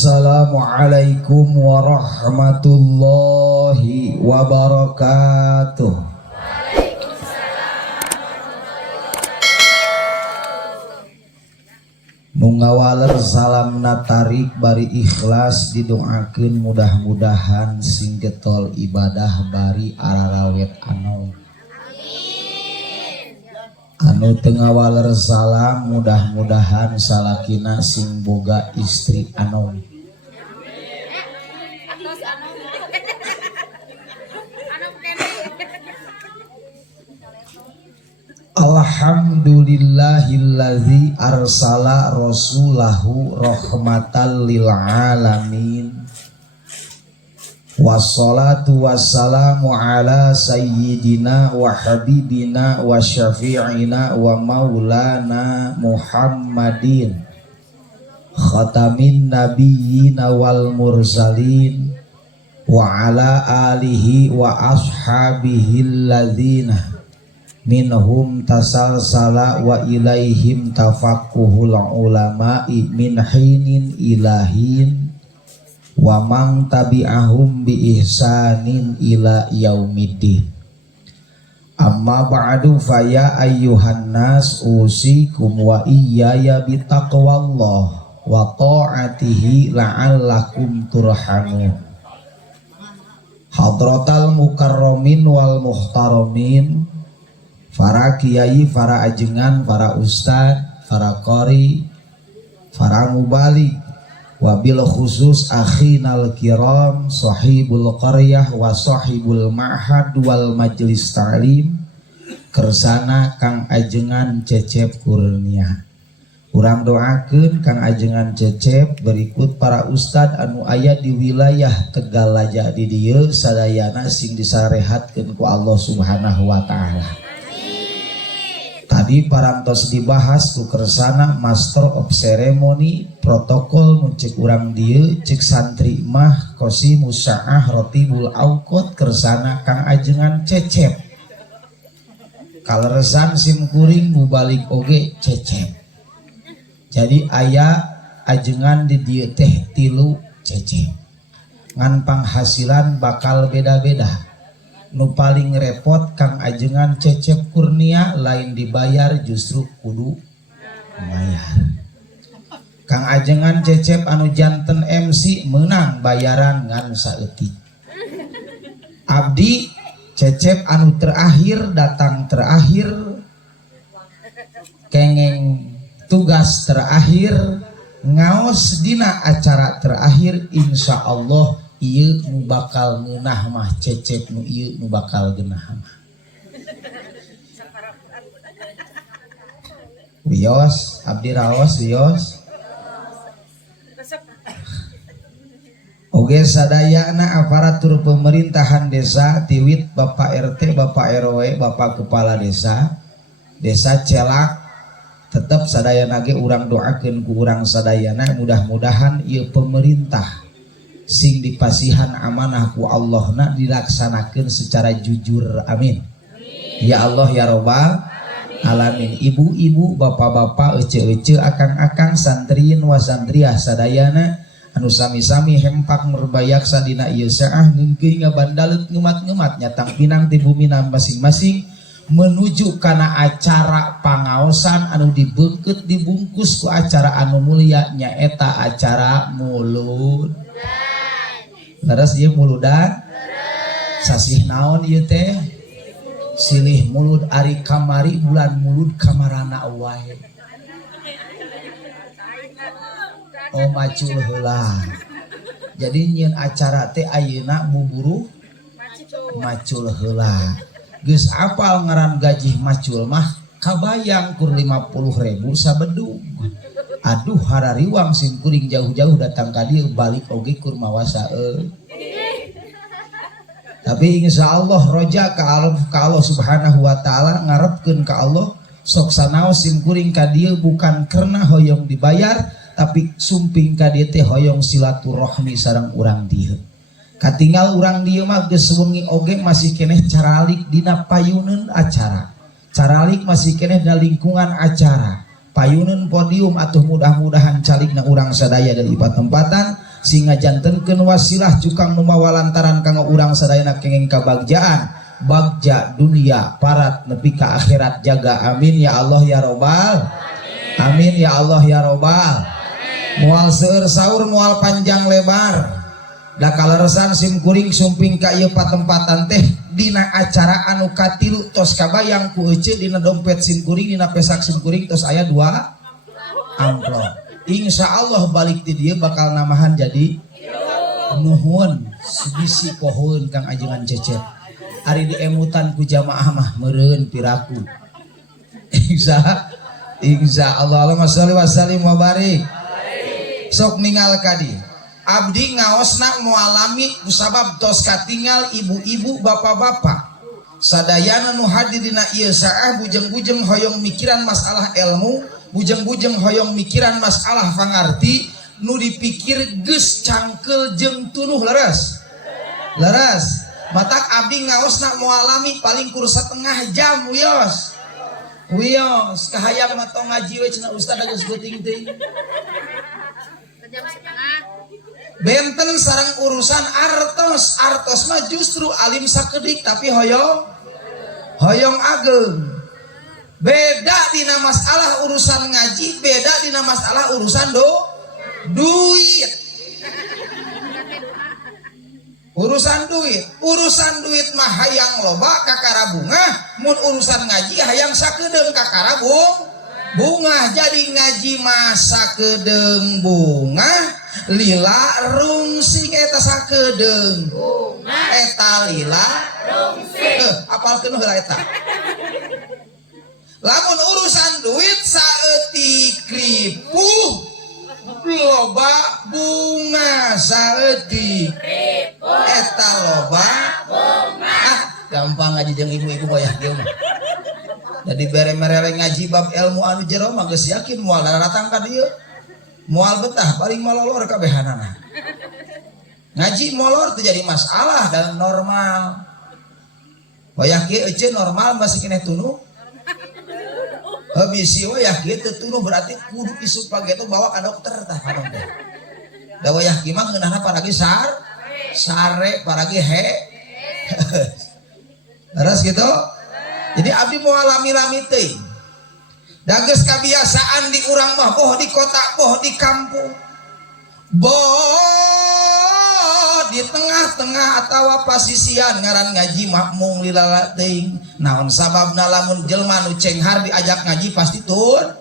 Assalamualaikum warahmatullahi wabarakatuh. Mungawaler salam natarik bari ikhlas didoakeun mudah-mudahan sing getol ibadah bari ararawet anu. Anu tengawaler salam mudah-mudahan salakina sing boga istri anu. Alhamdulillahillazi arsala rasulahu rahmatan lil alamin. Wassalatu wassalamu ala sayyidina wa habibina wa syafi'ina wa maulana Muhammadin khatamin nabiyyina wal mursalin wa ala alihi wa ashabihi alladzina minhum tasalsala wa ilaihim tafaqquhul ulama'i min hinin ilahin wa man tabi'ahum bi ihsanin ila yaumiddin. Amma ba'du fa ya ayyuhan nas usikum wa iyaya bi taqwallah wa ta'atihi la'allakum turhamun. Hadratal mukarramin wal muhtaramin, para kiai, para ajengan, para ustad, para qori, para mubalik, wabil khusus akhinal kiram sahibul qaryah wa sahibul ma'had wal majlis ta'lim kersana Kang Ajengan Cecep Kurnia. Urang doakeun Kang Ajengan Cecep berikut para ustad anu aya di wilayah Tegalaja di dieu sadayana sing disarehatkeun ku Allah Subhanahu wa taala. Tadi parantos dibahas ku kersana master of ceremony protokol muncik urang dieu cek santri mah kosi musaah rotibul aukot kersana Kang Ajengan Cecep. Kaleresan sim kuring mubalik oge Cecep. Jadi aya ajengan di dieu teh 3 Cecep. Ngan panghasilan bakal beda-beda. Nu paling repot Kang Ajengan Cecep Kurnia lain dibayar justru kudu bayar. Kang Ajengan Cecep anu janten MC menang bayaran ngan saeutik. Abdi Cecep anu terakhir datang terakhir, kengeng tugas terakhir, ngaos dina acara terakhir, insya Allah ieu nu bakal ngeunah mah Cecep nu ieu nu bakal geunah mah. Wios abdi raos wios. Oge sadayana aparatur pemerintahan desa tiwit Bapak RT, Bapak RW, Bapak Kepala Desa, Desa Celak tetep sadayana ge urang doakeun ku urang sadayana mudah-mudahan ieu pemerintah sing dipasihan amanah ku Allah na dilaksanakan secara jujur, amin. Ya Allah ya Rabbal alamin. Ibu-ibu, bapak-bapak, ece-ece, akang-akang, santriin wa santriah sadayana anu sami-sami hempak merbayak sadina ieu saah ngeungkeun ngabandaleut ngemat-ngemat nyatang pinang ti bumina masing-masing menuju kana acara pangaosan anu dibeungkeut dibungkus ku acara anu mulia nyaeta acara mulud. Leres ieu muludan sasih naon ieu teh silih mulud ari kamari bulan mulud kamarana wae. Oh macul heula. Jadi nyieun acara teh ayeuna buburu macul heula. Geus apal ngaran gaji macul mah kabayang kur 50.000 sabedug. Aduh harariwang sim kuring jauh-jauh datang ka dieu balik oge kur mawa saeu. Tapi insyaallah roja ka Allah Subhanahu wa taala ngarepkeun ka Allah sok sanaos sim kuring ka dieu bukan karena hoyong dibayar tapi sumping ka dieu teh hoyong silaturahmi sareng urang dieu. Katinggal urang dieu mah geus wengi oge masih keneh caralik dina payuneun acara. Caralik masih keneh dina lingkungan acara. Payuneun podium atuh mudah-mudahan calikna urang sadaya dari tempat-tempatan singa jantenkeun wasilah cukang nu mawa lantaran kanggo urang sadayana kenging kabagjaan bagja dunia parat nepi ka akhirat jaga amin ya Allah ya robbal amin ya Allah ya robbal moal seueur saur moal panjang lebar da kaleresan sim kuring sumping ka ieu patempatan teh dina acara anu katilu tos kabayang ku ece dina dompet sim kuring dina pesak sim kuring tos aya 2 amplop. Insya Allah balik di dia bakal namahan jadi nuhun sebisi pohon kang ajengan cecet ari diemutan ku jamaah mah meureun piraku insya Allah. Allahumma sholli wa sallim wa barik. Sok ningal kadi abdi ngaosna mualami kusabab tos katinggal ibu-ibu bapak-bapak sadayana nu hadir dina ieu saah bujeng-bujeng hoyong mikiran masalah ilmu bujeng-bujeng hoyong mikiran masalah pangarti nu dipikir geus cangkel jeung tunuh leres matak abdi ngaosna mualami paling kursa setengah jam wios kahayang mah tong ngaji we cenah ustad geus geuting teuing jam setengah benten sareng urusan artos mah justru alim sakedik tapi hoyong ageng. Beda dina masalah urusan ngaji, beda dina masalah urusan duit. Urusan duit mah hayang loba kakara bunga, mun urusan ngaji hayang sakedeung kakara bunga. Jadi ngaji mah sakedeung bunga, lila rungsing eta sakedeung bunga, eta lila rungsing. Apalkeun heula eta. Lamun urusan duit saeutik ripuh loba bunga saeutik ripuh eta loba bunga. Gampang aja jeung ibu-ibu goyah dieu mah. Jadi bere-mere ngaji bab ilmu anu jero mah geus yakin moal datang ka dieu. Moal betah paling malolor kabehanana. Ngaji molor teu jadi masalah dan normal. Goyah kieu ece normal masih keneh tunu. Habis ieu ya kieu teu tunuh berarti kudu isuk pagi itu bawa ka dokter tah ka dokter. Da wayah kieu mah ngeunahna paragi sare paragi he. Terus gitu. Jadi abdi mau alami-lami teuing. Da geus kabiasaan di urang mah poh di kota poh di kampung. Di tengah-tengah atawa pasisian ngaran ngaji makmung lilala teuing. Naon sababna lamun jelema nu cenghar diajak ngaji pasti tun.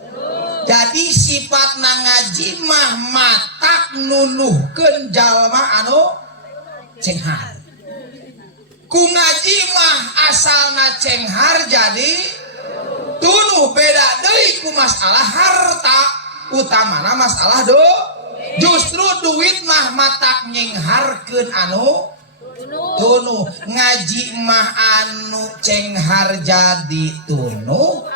Jadi sifatna ngaji mah matak nunuhkeun jalma anu cenghar. Ku ngaji mah asalna cenghar jadi tunuh beda deui ku masalah harta utamana masalah justru duit mah matak nyengharkeun anu tunuh ngaji mah anu cenghar jadi tunuh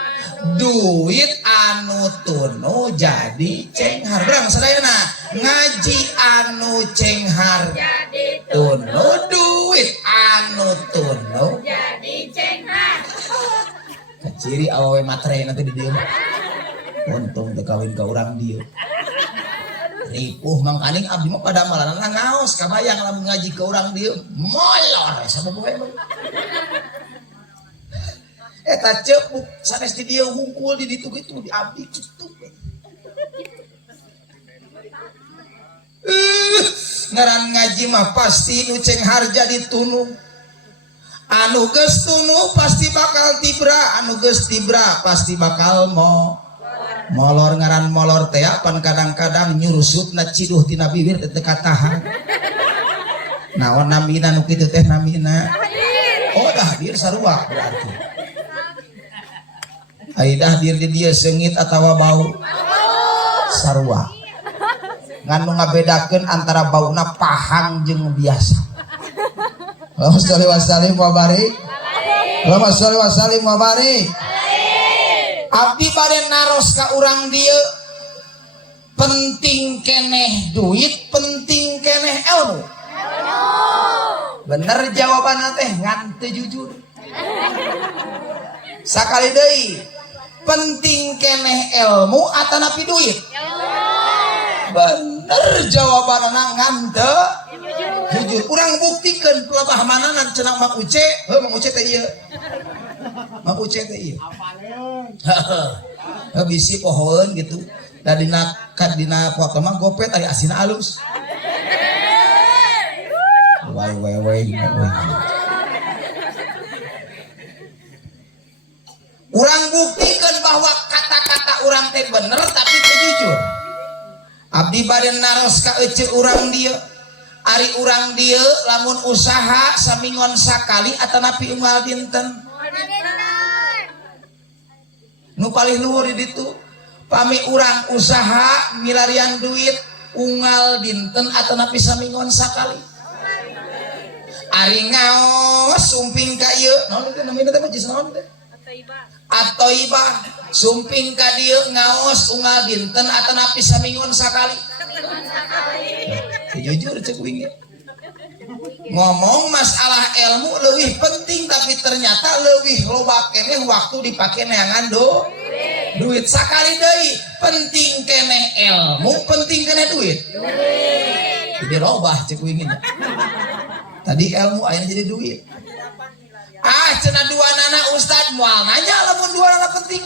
duit anu tunuh jadi cenghar berang sadayana ngaji anu cenghar jadi tunuh duit anu tunuh jadi cenghar kaciri awewe matre nanti di dieu untung teu kawin ka urang dieu ripuh mangkaning abdi mah pada malanana ngaos kabayang lamun ngaji ke urang dieu molor sabogoe eta ceupuk sanes di dieu hungkul di ditu kitu di abdi kitu ngaran ngaji mah pasti nu cenghar jadi tunuh anu geus tunuh pasti bakal tibra anu geus tibra pasti bakal molor ngaran molor teh pan kadang-kadang nyurusupna ciduh tina bibir teu katahan naon namina nu kitu teh namina oh dahdir sarua berarti ai dahdir di dieu seungit atawa bau sarua ngan nu ngabedakeun antara bauna pahang jeung biasa. Allahumma sholli wa sallim wa barik. Allahumma sholli wa sallim wa barik. Abdi bade naros ka urang dieu penting keneh duit, penting keneh ilmu. Bener jawabanna teh ngan teu jujur. Sakali deui penting keneh ilmu atanapi duit. Ben bener jawabanana ngan teu jujur. Urang buktikeun pelebah mananan cenah Mang Uce. Mang Uce teh ieu. Mang Uce teh ieu. Heuh. Bisi pohoeun gitu. Da dina poho mah gopet ari asina alus. Wai. Urang buktikeun bahwa kata-kata urang teh bener tapi teu jujur. Abdi bade naros ka eceu urang dieu. Ari urang dieu lamun usaha samingon sakali atanapi unggal dinten. Nu paling luhur di ditu pami urang usaha milarian duit unggal dinten atanapi samingon sakali. Ari ngaos sumping ka ieu naon teh namina teh majis naon teh? Atoibah sumping ka dieu ngaos unggal dinten atanapi samingon sakali. Jujur cek wingi. Ngomong masalah ilmu leuwih penting tapi ternyata leuwih loba keneh waktu dipake neangan duit. Sakali deui penting keneh ilmu, penting keneh duit. Jadi loba cek wingi. Tadi ilmu aya jadi duit. Cenah duanana ustad moal nanya lamun duanana penting.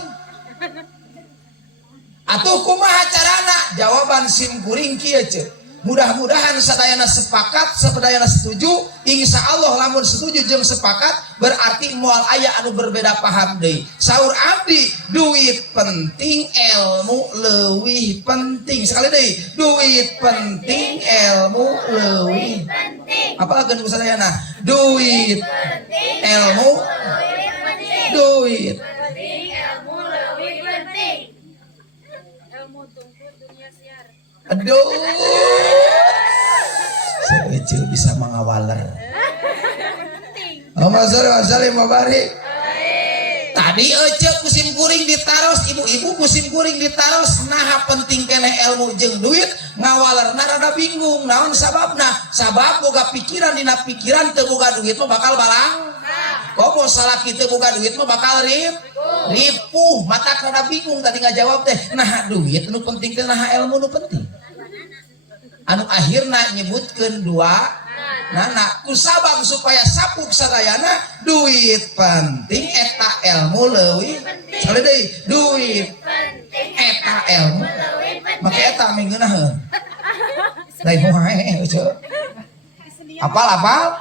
Atuh kumaha carana? Jawaban sim kuring kieu ceuk. Mudah-mudahan sadayana sepakat, sadayana setuju. Insya Allah lamun setuju jeung sepakat berarti moal aya anu berbeda paham deui. Saur abdi duit penting, ilmu leuwih penting. Sekali deui, duit penting, ilmu leuwih penting. Apalagi nu sadayana? Duit penting, ilmu duit penting, ilmu leuwih penting. Ilmu tunggu dunia siar. Aduh, saya bisa mengawaler. Assalamualaikum warahmatullahi. Tadi ece kusim kuring ditaros, ibu-ibu kusim kuring ditaros. Nah penting kene ilmu jeung duit ngawaler. Rada bingung, naon sababna? Sabab boga pikiran dina pikiran teu boga duit mah bakal balang. Komo salah kita boga duit mah bakal ripuh. Mata rada bingung tadi ngajawab teh. Nah duit nu penting teh nah ilmu nu penting. Anu akhirna nyebutkeun dua nana kusabab supaya sapuk sadayana duit penting eta ilmu leuwih sale deui duit penting eta ilmu make eta mingeunaheun lain moal apal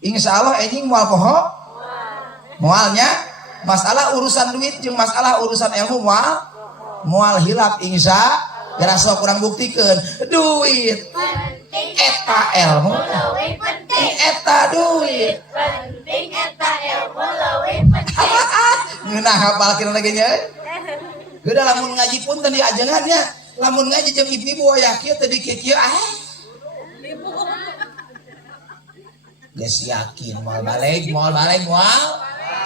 insyaallah anjing moal poho moalnya masalah urusan duit jeung masalah urusan ilmu moal hilap insya gara sok kurang buktikeun duit penting eta ilmu leuwih penting eta duit penting eta ilmu leuwih penting ngeunah hafalkeun lagi nya geura lamun ngaji pun teu diajengan nya lamun ngaji jeung ibu-ibu aya kieu teu di kieu geus yakin moal balik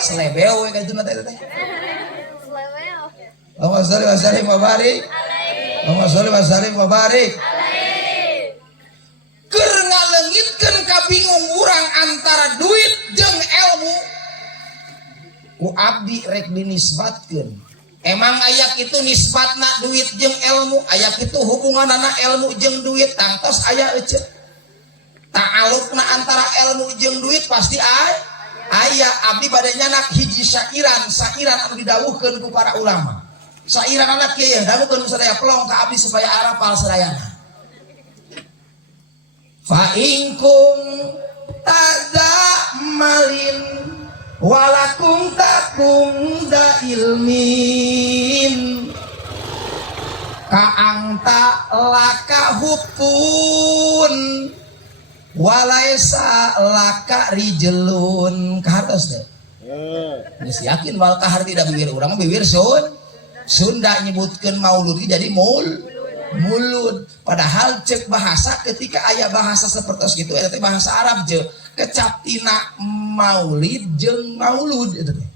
selebeo we kajuna teh selebeo Allahumma shalli wa sallim wa barik Allahumma sholli wa sallim wa barik. Keur ngaleungitkeun kabingung urang antara duit jeung ilmu. Ku abdi rek dinisbatkeun. Emang aya kitu nisbatna duit jeung ilmu, aya kitu hubunganana ilmu jeung duit tangtos aya eceuk. Ta'alluqna antara ilmu jeung duit pasti aya. Abdi bade nyanak hiji syairan anu didawuhkeun ku para ulama. Sairan anak kieu dagukeun sadaya pelong ka abdi supaya arapal sadayana. Fa ingkum malin walakum takum da ilmin ka angta laka hupun walaisa laka rijelun kahartos teh. Geus yakin wal kahar tidak bibir urang bibir Sunda nyebutkeun maulud jadi mulud. Padahal cek bahasa ketika aya bahasa seperti itu eta bahasa Arab je kecap tina maulid jeung maulud eta teh.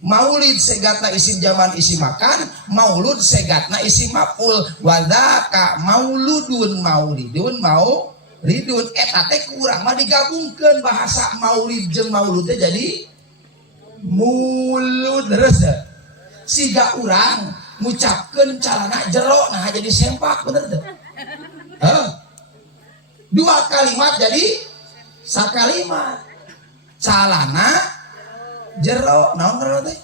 Maulid segatna isim zaman isim makan, maulud segatna isim maf'ul. Wadaka mauludun maulidun maulidun eta teh kurang mah digabungkeun bahasa maulid jeung maulud teh jadi mulud terus. Siga urang ngucapkeun calana jero nah jadi sempak bener teh. Dua kalimat jadi sakalimat. Calana jero naon ngaranna teh?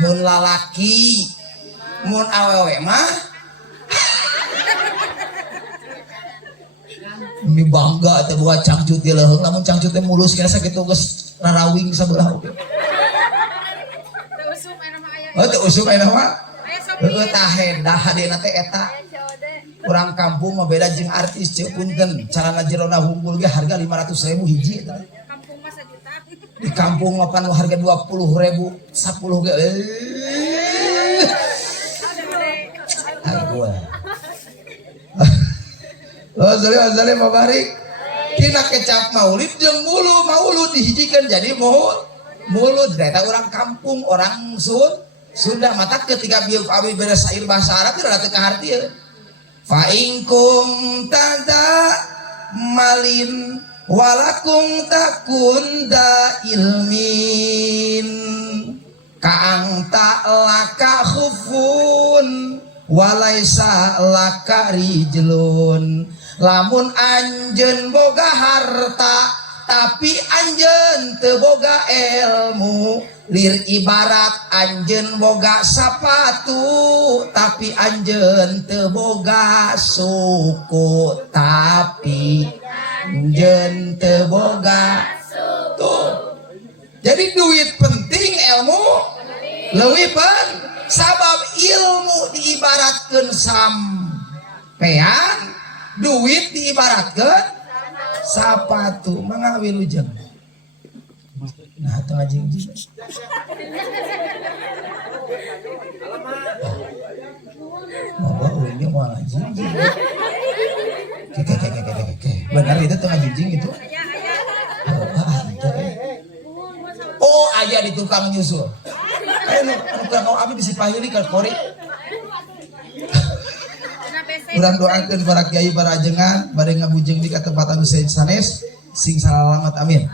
Mun lalaki, mun awewe mah ini bangga teh buat cangcut teh leuheung lamun cangcut teh mulus biasa kitu geus rarawing sabelah oge. Teu usum aya mah. Heueuh tah hedah hadena teh eta. Urang kampung mah beda jeung artis ceuk punten. Calana jerona hunggul ge harga 500.000 hiji eta. Kampung mah sajuta. Di kampung mah pan harga 20.000 10 ge. Aduh. Zalim mabarik. Tina kecap maulid jeung maulud dihijikeun jadi mulut. Eta urang kampung, orang Sunda mata ketika bieu abi beres sair bahasa Arab teh rada teu kahartieun. Fa in tada malin walakum takun da ilmin kaang ta laka khufun walaisa laka rijlun. Lamun anjeun boga harta tapi anjeun teu boga ilmu, lir ibarat anjeun boga sapatu tapi anjeun teu boga suku, tapi anjeun teu boga tuh. Jadi duit penting, ilmu leuwih penting. Sabab ilmu diibaratkeun sampean, duit diibaratkeun sapatu. Mangga wilujeng. Nah, tengah jingjing. Mau ini mau jingjing. Benar itu tengah jingjing itu. Oh, aya di tukang nyusul. Ayo nu abi disipahili ka kori. Urang doakeun para kiai para ajengan bade ngabujeng di ka tempat anu sanes sing salalamat amin.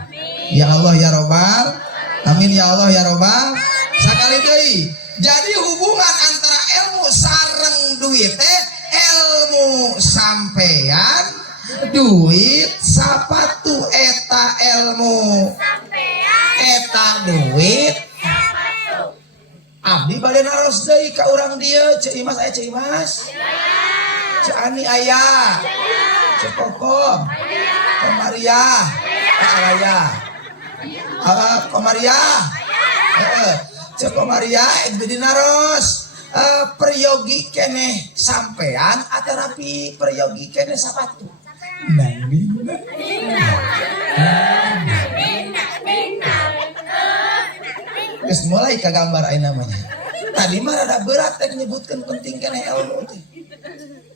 Ya Allah ya Rabbal amin ya Allah ya Rabbal. Sakali deui. Jadi hubungan antara ilmu sareng duit teh ilmu sampean, duit sapatu eta ilmu sampean, eta duit sapatu. Abdi bade naros deui ka urang dieu, Ceu Imas aya Ceu Imas. Ceu Ani aya. Ceu Kokom. Komaria. Aya. Komaria. Heeh. Ceu Komaria di naros. Peryogi keneh sampean atarapi peryogi keneh sapatu. Nandina. Geus mulai ka gambar aya namanya. Tadi mah rada berat teh nyebutkeun penting keneh ilmu teh.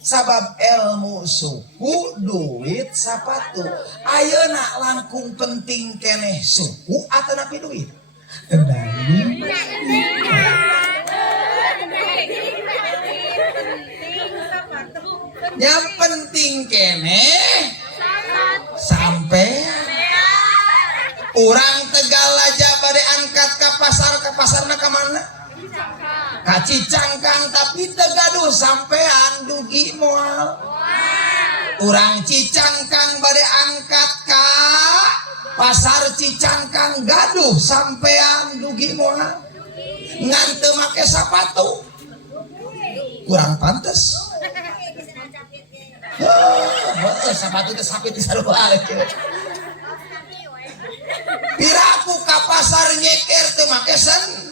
Sabab ilmu suku, duit, sapatu. Ayeuna langkung penting keneh suku atanapi duit. Yang penting keneh sampai orang Tegal aja bade angkat ke pasarna ke mana? Ka Cicangkang tapi tegaduh sampean dugi moal. Urang Cicangkang bade angkat ka pasar Cicangkang gaduh sampean dugi moal. Ngan teu make sapatu. Kurang pantes. Sapatu teh sapit di sarua. Piraku ka pasar nyeker teu make sen.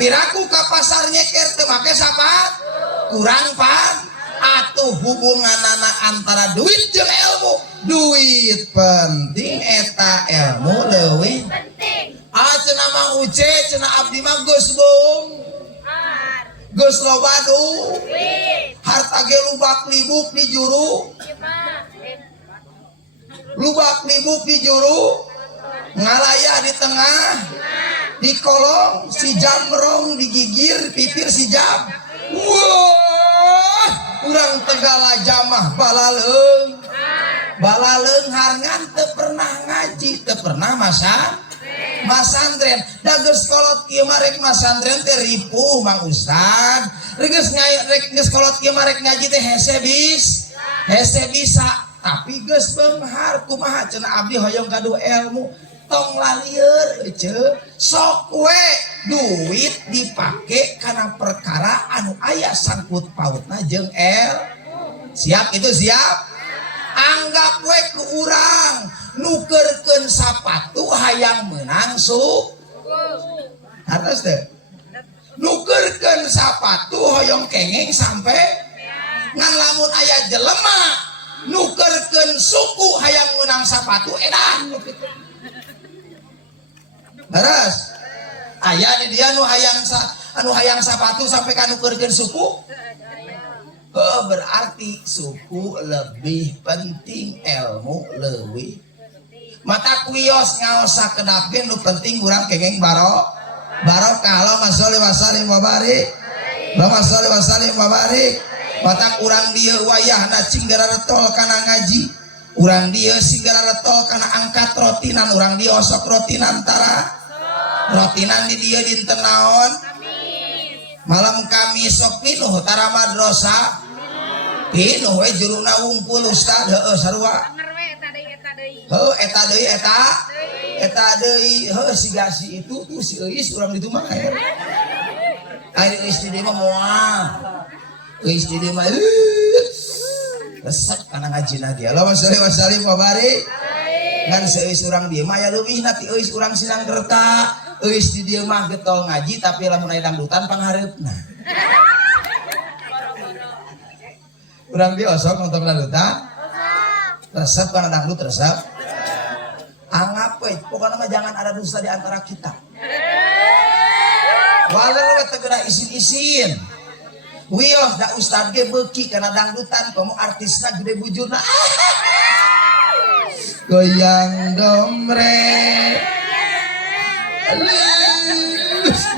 Piraku ka pasar nyeker teu make sapat. Kurang pan. Atuh hubunganana antara duit jeung ilmu. Duit penting eta ilmu leuwih penting. Cenah Mang Uce, cenah abdi mah geus beung. Geus loba duit. Harta ge lubak-libuk di juru. Lubak-libuk di juru. Ngalaya di tengah. Di kolong si jamrong digigir pipir si jam. Wah, urang Tegala jamah balaleung harngan teu pernah ngaji, teu pernah masantren dageus kolot kieu marek masantren teh ripuh Mang Ustad geus kolot kieu marek ngaji teh hese bisa tapi geus beunghar kumaha cenah abdi hoyong gaduh ilmu tong lalieur sok we duit dipake kana perkara anu aya sangkut pautna jeung siap itu siap anggap we ke urang nukerkeun sapatu hayang menang harus teh nukerkeun sapatu hoyong kenging sampai ngan lamun aya jelema nukerkeun suku hayang menang sapatu edan beres aya di dia anu hayang sapatu sampai ka nukerkeun suku berarti suku lebih penting ilmu leuwih mata kuios ngaosa kedapeun nu penting urang kenging barokah Allahumma sholli wa sallim wa barik Allahumma sholli wa sallim wa barik mata urang dieu wayahna cinggara retol kana ngaji urang dieu cinggara retol kana angkat rotinan urang dieu osok rotinan tara rotinan di dieu dinten naon malam Kamis sok pinuh tara madrasah pinuh we juruna wungkul ustad heuh sarua heuh eta deui heuh siga si itu tuh si Eis urang ditu mah ari Eis di dieu mah moal Eis di dieu mah resep kana ngajina dia Allahumma sholli wa sallim wa barik ngan seeus urang dieu mah aya leuwihna ti Eis urang sinang gerta Eis di dieu mah getol ngaji tapi lamun aya dangdutan panghareupna urang dieu osok nonton dangdutan resep kana dangdut resep anggap we pokoknya mah jangan ada dusta di antara kita walau we teu geura isin-isin wios da ustad ge beuki kana dangdutan komo artisna gede bujurna goyang domre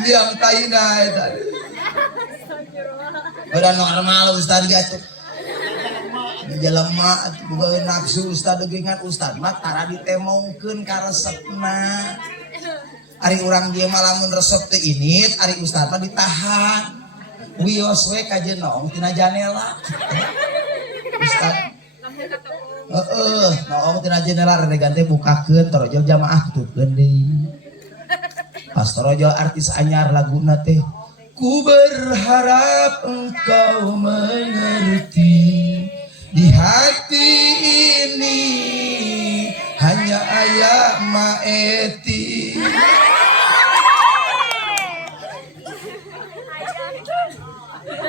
diam taina eta udah normal ustad gatuh jelema bukan nafsu ustad degengan ustad mah tara ditemongkeun ka resepna ari urang dieu mah lamun resep teh init ari ustad mah ditahan wios we ka jenong tina janela ustad naong tina janela renegan teh bukakeun torojol jamaah tutupkeun deui pas torojol artis anyar laguna teh ku berharap engkau mengerti di hati ini hanya aya Maeti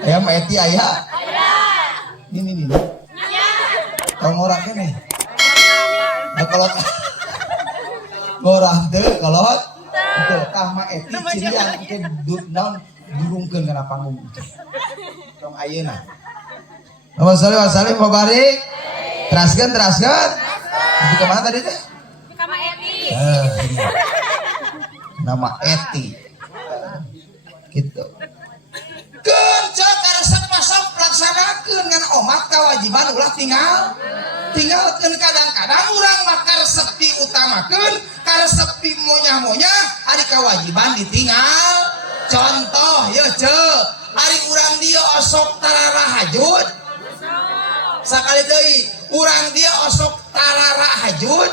aya Maeti aya ini kau ngorah kene kolot ngorah teh kolot teu tah Maeti cirian ke naon durungkeun kana panggung tong ayeuna Allahumma sholli wa sallim wa barik. Teraskeun. Tapi kemana tadi teh? Nama Eti. Nama Eti. Gitu. Keun karesep masuk laksanakeun ngan omat kewajiban ulah tinggalkeun kadang-kadang urang mah karesep diutamakeun, karesep dimoyah-moyah, ari kewajiban ditinggal. Contoh ya ari urang dieu osok tarara hajud sakali deui urang dia osok tarara hajud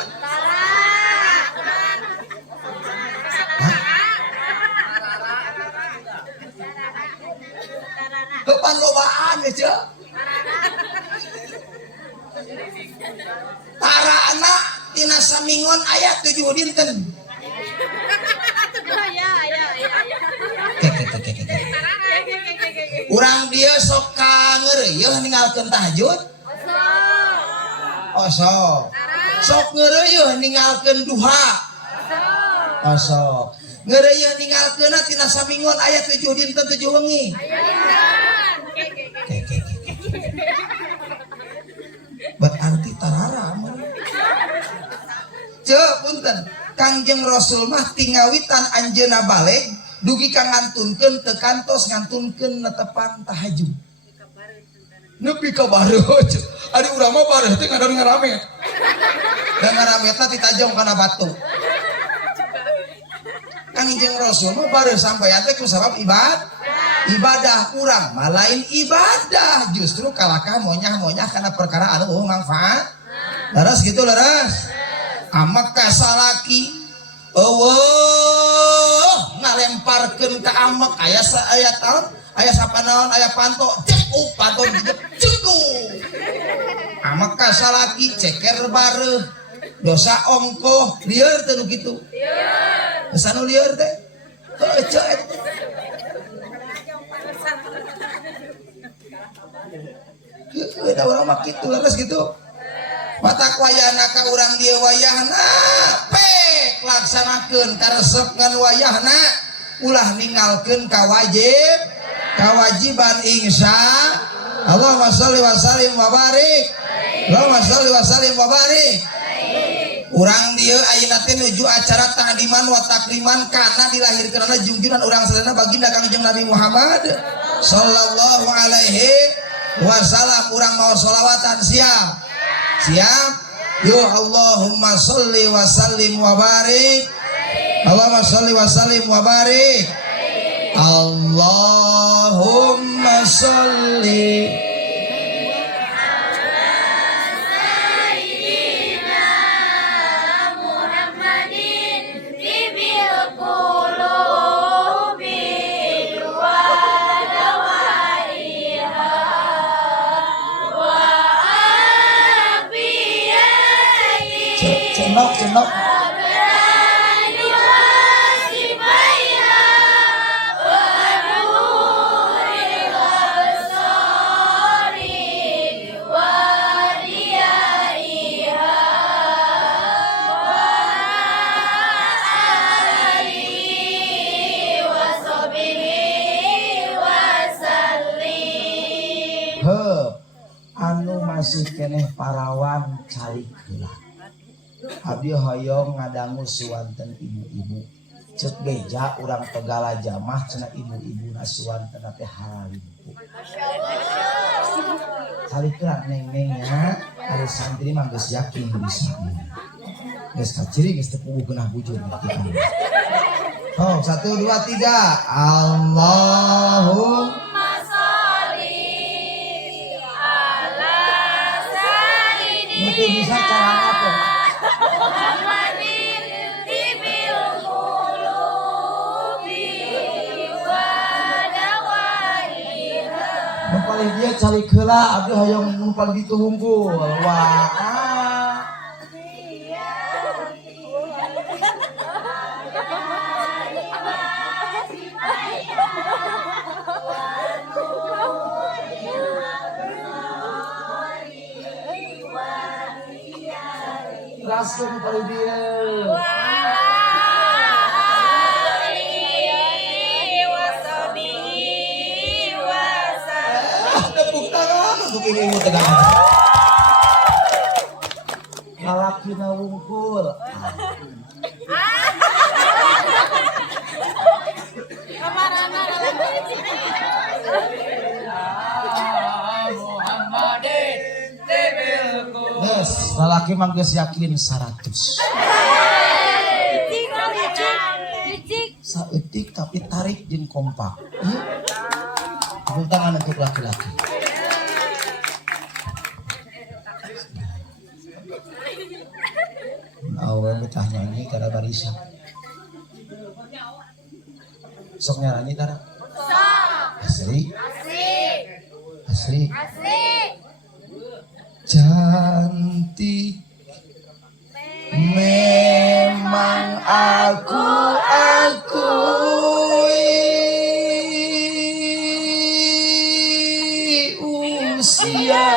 kepan lobaan ya tarana tina samingon aya 7 dinten urang dia sok ngeureuyeuh ninggalkeun tahajud osok sok ngeureuyeuh ninggalkeun duha osok ngeureuyeuh ninggalkeun tina samingon aya 7 dinten 7 wengi berarti tarara ceu punten Kangjeng Rasul mah tingawitan anjeunna baleg dugi ka ngantunkeun teu kantos ngantunkeun netepan tahajud nepi ka bareuh ari urang mah bareuh teh ngadon ngaramet dan ngarametna ditajong kana batu Kangjeng Rasul mah baru sampai teh ku sabab ibadah kurang mah lain ibadah, justru kalakah monyah-monyah karena perkara anu manfaat. Leres gitu leres. Amak ka salaki ngalemparkeun ka amek aya taon aya sapanaon aya panto cek panto ceku amek ka salaki ceker bareuh dosa ongkoh lieur teh nu kitu lieur dosa nu lieur teh heuh eta urang mah kitu leres gitu matak wayahna ka urang dieu wayahna pek laksanakeun karesep ngan wayahna ulah ninggalkeun kawajiban insya Allahumma sholli wa sallim wa barik Allahumma sholli wa sallim wa barik. Urang dieu ayeuna teh nuju acara tahdiman wa takriman kana dilahirkeunana junjungan urang sadayana baginda Kangjeng Nabi Muhammad sallallahu alaihi wasallam. Urang maos sholawatan siap yo Allahumma sholli wa sallim wa barik Allahumma sholli wa sallim wa barik Allahumma sholli cenok anu masih keneh parawan cari gelah abdi hoyong ngadangu suwanten ibu-ibu cek beja urang Tegala Jamah cenah ibu-ibu na suwanten teh halimpu salikeun neng-nengnya ada santri mah geus yakin bisa geus kaciri geus teu puguh geunah bujur kitu. Oh 1 2 3 Allahumma sholli ala sayyidina itu bisa cara apa dia cari kela abdi hoyong numpang ditu hungkul wah raskeun kali dia lalakina wungkul yes lalaki mah geus yakin 100 saeutik tapi tarik jeung kompak tepuk tangan untuk laki-laki. Awal betah nyanyi kada barisan. Sok nyanyi tara? Asli? Asli. Cantik memang aku usia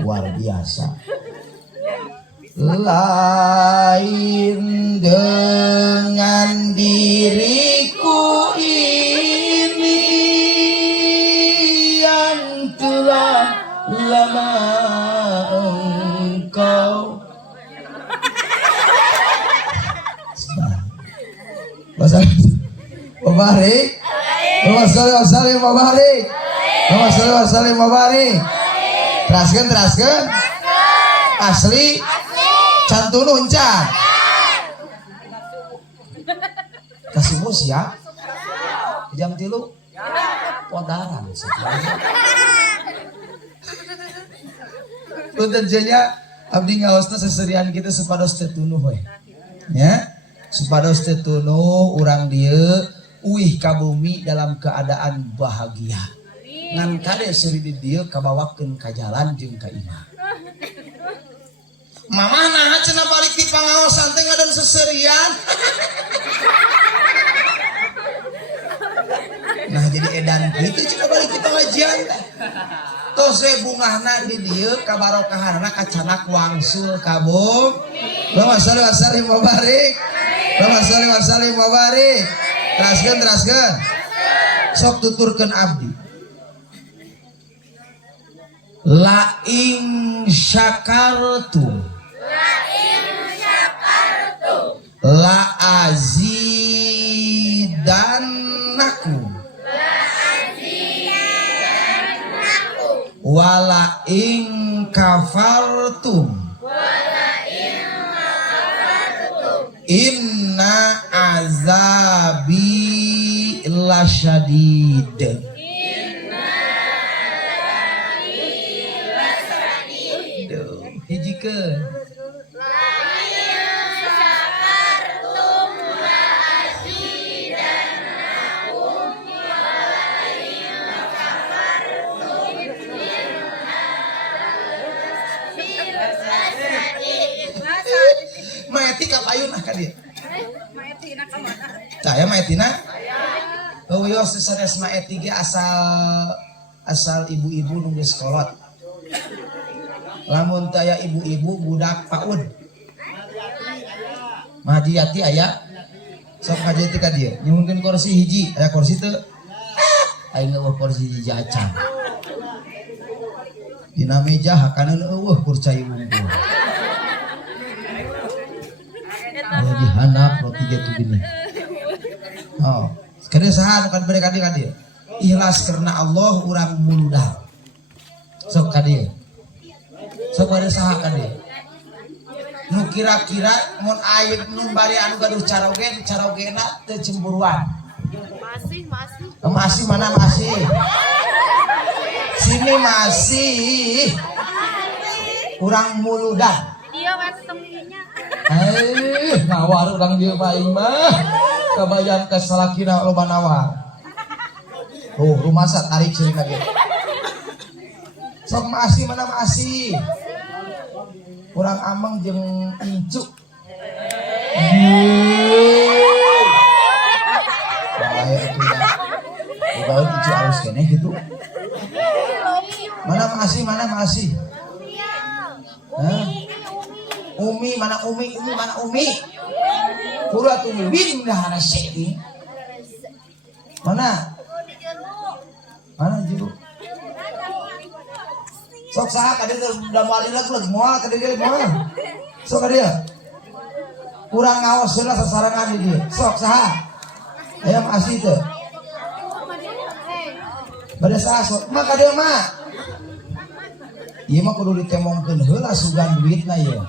luar biasa lain dengan diriku ini yang telah lama engkau Mubarak Mubarak Mubarak Teraskeun asli can tunu encan kasih bos ya jam 3 podaran punten nya abdi ngaosna seserian kita supados teu tunuh we ya supados teu tunuh urang dieu uih ka bumi dalam keadaan bahagia ngan kade seri di dieu kabawakeun ka jalan jeung ka imah mamah naha cenah balik di pangaosan teh ngadon seserian nah jadi edan gitu cenah balik di pengajian teh tos we bungahna di dieu kabarokahanna kacanak wangsul kabum Allahumma sholli wa sallim wa barik Allahumma sholli wa sallim wa barik teraskeun sok tuturkeun abdi la in syakartum la azidannakum wala in kafartum inna azabi lasyadid hijikeun Maeti kapayun ka dieu. Maetina ka mana? Caya maetina? Oh yo sanes maeti ge asal ibu-ibu nu geus kolot. Lamun teh aya ibu-ibu budak PAUD. Mahdiati aya. Sok hajati ka dieu. Nyuhunkeun kursi hiji, aya kursi teu? Aing eueuh kursi hiji acan. Dina meja hakaneun eueuh kursi ibu. Jadi handap roti gitu gini. Oh, kada saha nu kan bere ka dieu. Ikhlas karena Allah urang muludal. Sok ka dieu. Sok bade saha ka dieu. Nu kira-kira mun ayeuna nu bari anu gaduh carogena teu cemburuan. Masih mana masih? Sini masih. Urang muludal. Dia waktu temunya. Nawar urang dieu mah aing mah. Kabayang ka salakina loba nawar. Oh, rumasa tarik sini lagi. Sok masih mana masih? Urang ameng jeung incu. Bahaya itu ya. Udah incu alus kene gitu. Mana masih? Umi mana umi mana umi pura tuh win dah anak sih mana juru sok saha kada udah mali lagi moal kada dia moal sok dia kurang ngawas heula sasarangan dia sok saha aya masih teh bade saha sok mah kada mah ieu mah kudu ditemongkeun heula sugan duitna ieu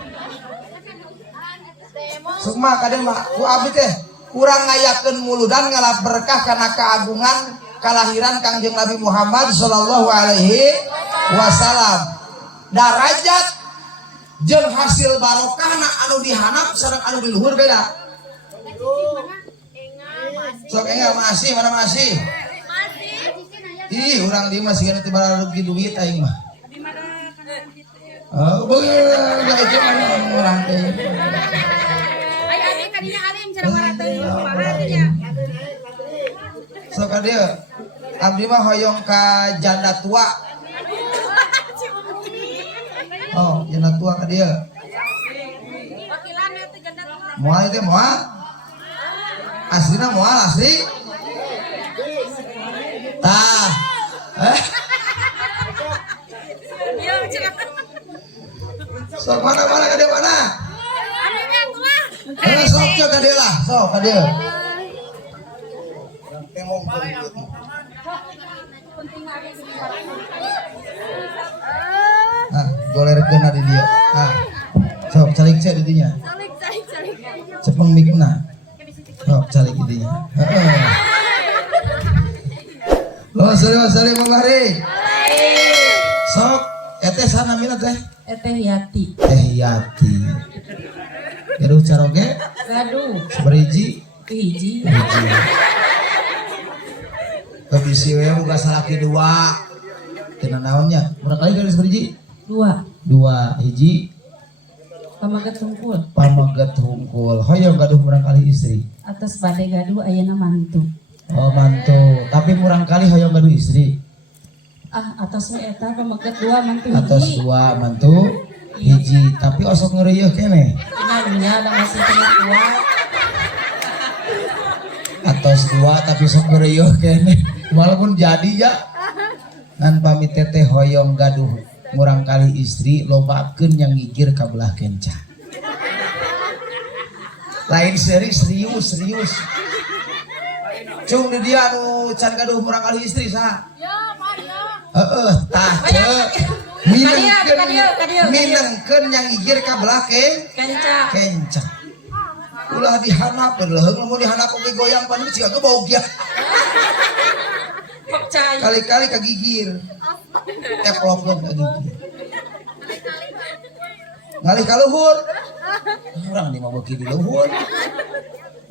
Sukma kadang ku abdi teh kurang ngayakeun muludan ngalap berkah kana keagungan kalahiran Kangjeng Nabi Muhammad sallallahu alaihi wasallam. Darajat jeung hasil barokahna anu dihanap sareng anu di luhur beda. Sok enggak masih mana masih? Ih, urang di mah sigana teu bararugi duit aing mah. Oh, beul gaji mana urang teh. Sok dia abdi mah hoyong ka janda tua. Oh, janda tua ka dia. Moal teh moal. Aslina moal asli. Tah. Sok mana ka dia mana? Sok ka dia lah, sok ka dia. Temong penting. golerkeun di dia. Ah. Sok calik cek di dinya. Cepeng mikna. Sok calik di dinya. Heeh. Lo sare mabari. Sok eteh sana mina teh? Eteh Yati. Teh Yati. Gaduh caroge? Gaduh. Sabariji? Hiji. Kebisi we muga salaki 2. Tina naonnya? Berapa kali gaduh sabariji? 2. Hiji Pamaget hungkul. pamaget hungkul. Hoyong gaduh murang kali istri. Atas bade gaduh ayeuna mantu. Oh mantu. Tapi murang kali hoyong gaduh istri. Atas we eta pamaget 2 mantu hiji. Atas 2 mantu hiji. Tapi osok ngeureuh keneh. Nya ada masih kuat. Atas 2 tapi sok ngeureuh keneh. Walaupun jadi ya. Ngan pamit teteh hoyong gaduh murang kali istri lobakeun yang ngigir ka belah kenca. Lain serius. Cung di dia anu can gaduh murang kali istri saha? Heeh, tah teu. Minengkeun yang ngigir ka belah kenca. Ulah dihanap leung lamun dihanap oge goyang pan ciga bau giah. Kali-kali kagigir. Teplokkeun kagigir. Ngalih ka luhur. Urang di mah beuki di luhur.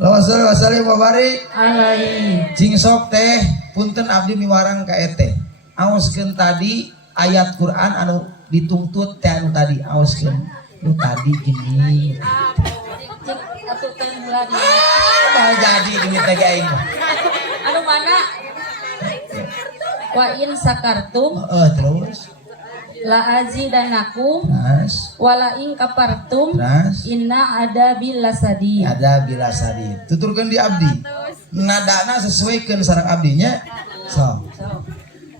Allahumma shalli wa barik Alaihi. Cing sok teh punten abdi miwarang ka eteh. Aoskeun tadi ayat Quran anu dituntut teh anu tadi aoskeun. Nu tadi gini. Atuh teh mulai. Bah jadi gini teh aing. Anu mana? Wa in sakartum Terus la azidanakum nas wala in kafartum nas inna adabil lasadi. ada bila sadid tuturkeun di abdi nadana sesuaikeun sareng abdinya so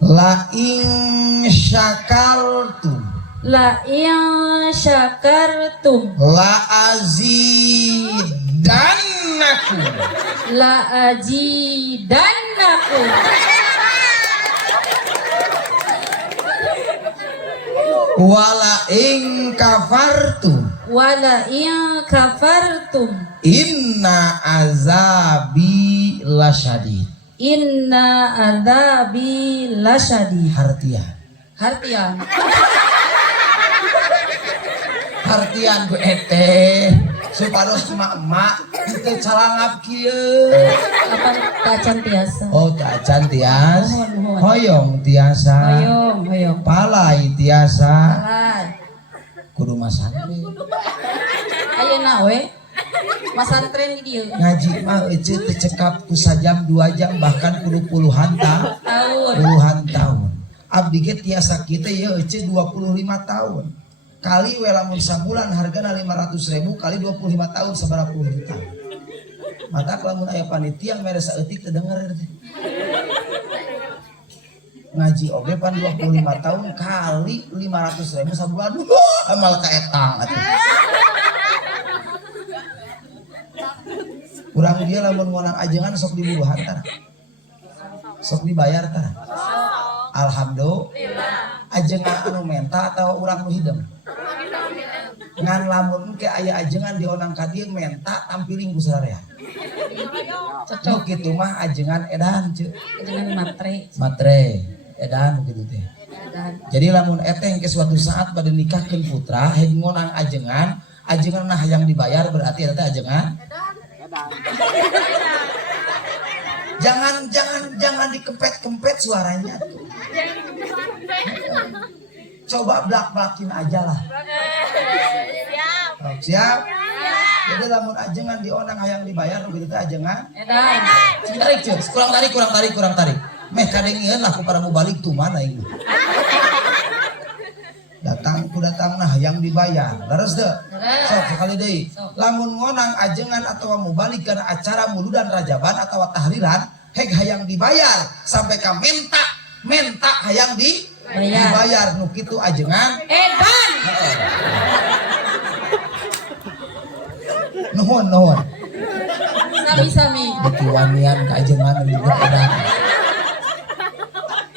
la in syakartum La in syakartum la azidannakum la azidannakum wala in kafartum wala in kafartum inna azabi lasyadid. inna adzabi lasyadid. Hartian Hartian ku eteh supados emak-emak teu calangap kieu. apa tacan tiasa. Oh tacan tias Mohon. hoyong tiasa Hoyong palai tiasa Alay. kudu masantren Ayeuna we masantren di dieu ngaji mah ece teu cekap ku sajam 2 jam bahkan kudu puluhan tahun abdi ge tiasa kitu ye ece 25 tahun kali we lamun sabulan hargana 500.000 kali 25 tahun sabaraha puluh juta mata lamun aya panitia mere saeutik teu denger teh ngaji oge pan 25 tahun kali 500.000 sabulan amal ka etang atuh urang dia lamun ngonang ajengan sok diburuhan tah sok dibayar tah alhamdulillah ajengan anu menta atau urang nu hideung ngan lamun ke aya ajengan dionang ka dieu menta tampiling ku sararea cocok kitu mah ajengan edan ceuk dengan matre edan kitu teh jadi lamun eteh ke suatu saat bade nikahkeun putra heg ngonang ajengan nah hayang dibayar berarti eta ajengan jangan dikempet-kempet suaranya tuh. Coba blak-blakin aja lah. Siap. Jadi lamun ajengan dionang hayang dibayar begitu ajengan. edan Tarik cuy, kurang tarik. Meh kadengieun lah ku para mubalik tuh mana ini. Datang nah hayang dibayar. Leres deh. Sok sekali deui. Lamun ngonang ajengan atau mubalik kana acara muludan rajaban atau tahlilan heg hayang dibayar sampai ka menta hayang dibayar nu kitu ajengan edan nuhun sami beki wanian ka ajengan juga edan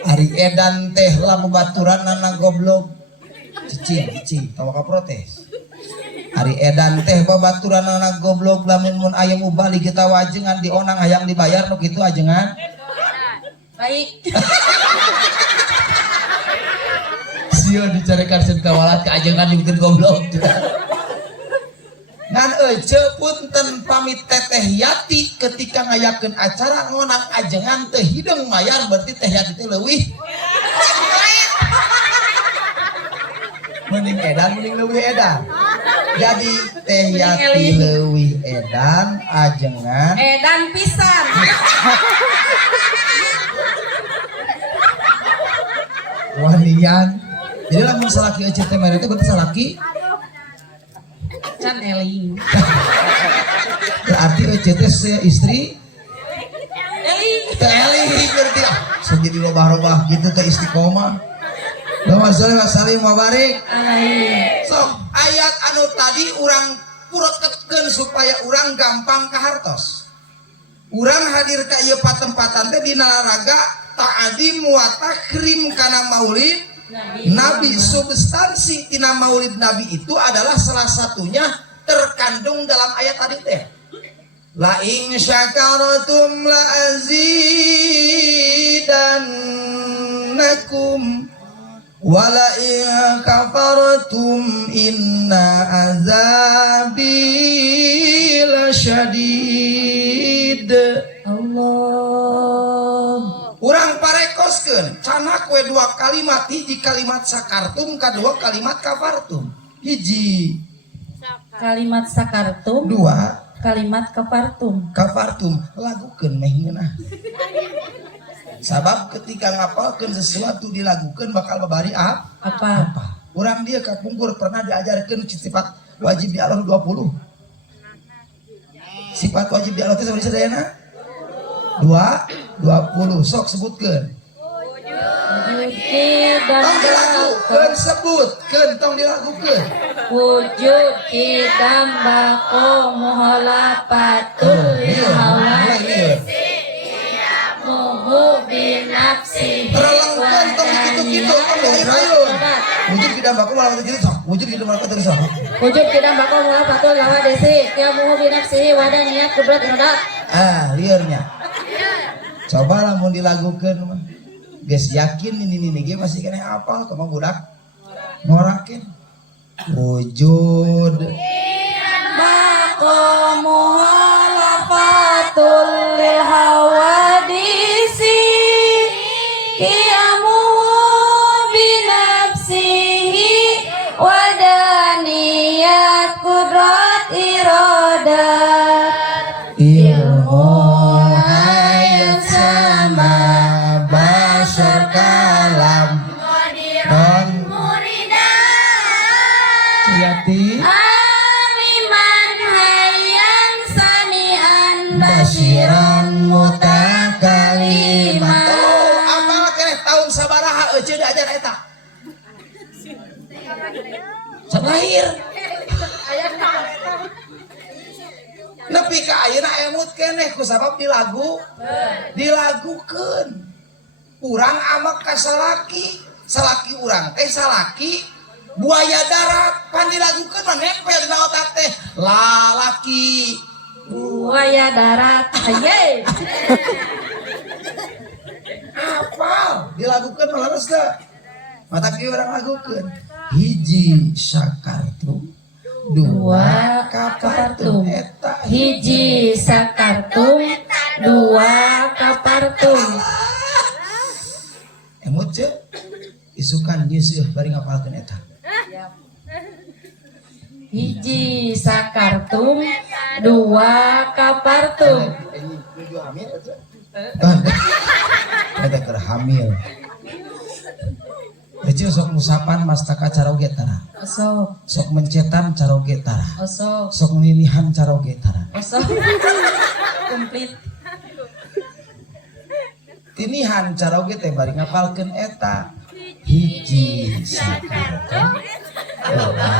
ari edan teh lamun baturan nana goblok cicing tawa ka protes Ari edan teh babaturan anak goblok lamun mun aya mubali kita wajengan dionang hayang dibayar nu kitu ajengan Baik. sieun dicarekan sen kawalat ka ajengan dibikin goblok ngan ece punten pamit teteh Yati ketika ngayakeun acara ngonang ajengan teh hideung mayar berarti teh Yati teh leuwih mending edan mending leuwih edan jadi teh Yati leuwih edan ajengan Edan pisan. wanian jadi lamun salaki ece teh mere teh berarti salaki Can eling. berarti ece teh istri Eling. teh eling berarti jadi robah-robah gitu teh istiqomah Allahumma sholli wa sallim wa barik Alaihi. sok ayat anu tadi urang purotetkeun supaya urang gampang kahartos urang hadir ka ieu patempatan teh dina raga ta'adim wa takrim kana maulid Nabi. Substansi tina maulid Nabi itu adalah salah satunya terkandung dalam ayat tadi teh la in syakartum la azidannakum wala in kafartum inna azabi lasyadid. Allah. Urang parekoskeun canak we dua kalimat hiji kalimat sakartum kadua kalimat kafartum hiji Kalimat sakartum, dua kalimat kafartum. kafartum lagukeun meh ngeunah sabab ketika ngapalkeun sesuatu dilagukeun bakal babari Apa? urang dia kapungkur pernah diajarkeun sifat wajib di Allah 20 sifat wajib di Allah teh sabaraha sadayana 20 sok sebutkeun Wujud dan tong dilagukeun sebutkeun tong dilagukeun wujud tidak bako muhalapatul hawa muhu binafsi terlengkeun tong kitu-kitu tong diayun wujud tidak baku malah kitu sok wujud tidak baku terus sok wujud tidak bako muhalapatul hawa desi ya muhu binafsi wadah niat kudrat iradat liarnya coba lamun dilagukeun mah geus yakin ini ge masih kena apal kumaha budak ngorakeun wujud bako muhalapatul lil hawadisi qiyamuhu binafsihi wadaniyat kudrat iradat ilmu hayat sama basar kalam don Yati aliman hayyan sami'an basiran mutakalimat amal keneh tahun sabaraha euceun diajar eta sok lahir nepi ka ayeuna emut keneh kusabab dilagukeun urang amak ka salaki urang teh salaki buaya darat pan dilagukeun mah nempel dina otak teh lalaki buaya darat aye apal dilagukeun mah leres teh mata kieu urang lagukeun hiji sakartum dua kapartum eta hiji sakartum dua kapartum emut ce isukan geus bari ngapalkeun eta hiji sakartum dua kapartum ada keur hamil Ece sok musapan mastaka caroge tara osok sok mencetan caroge tara osok sok ninihan caroge tara osok komplit tinihan caroge teh bari ngapalkeun eta hiji sakartum dua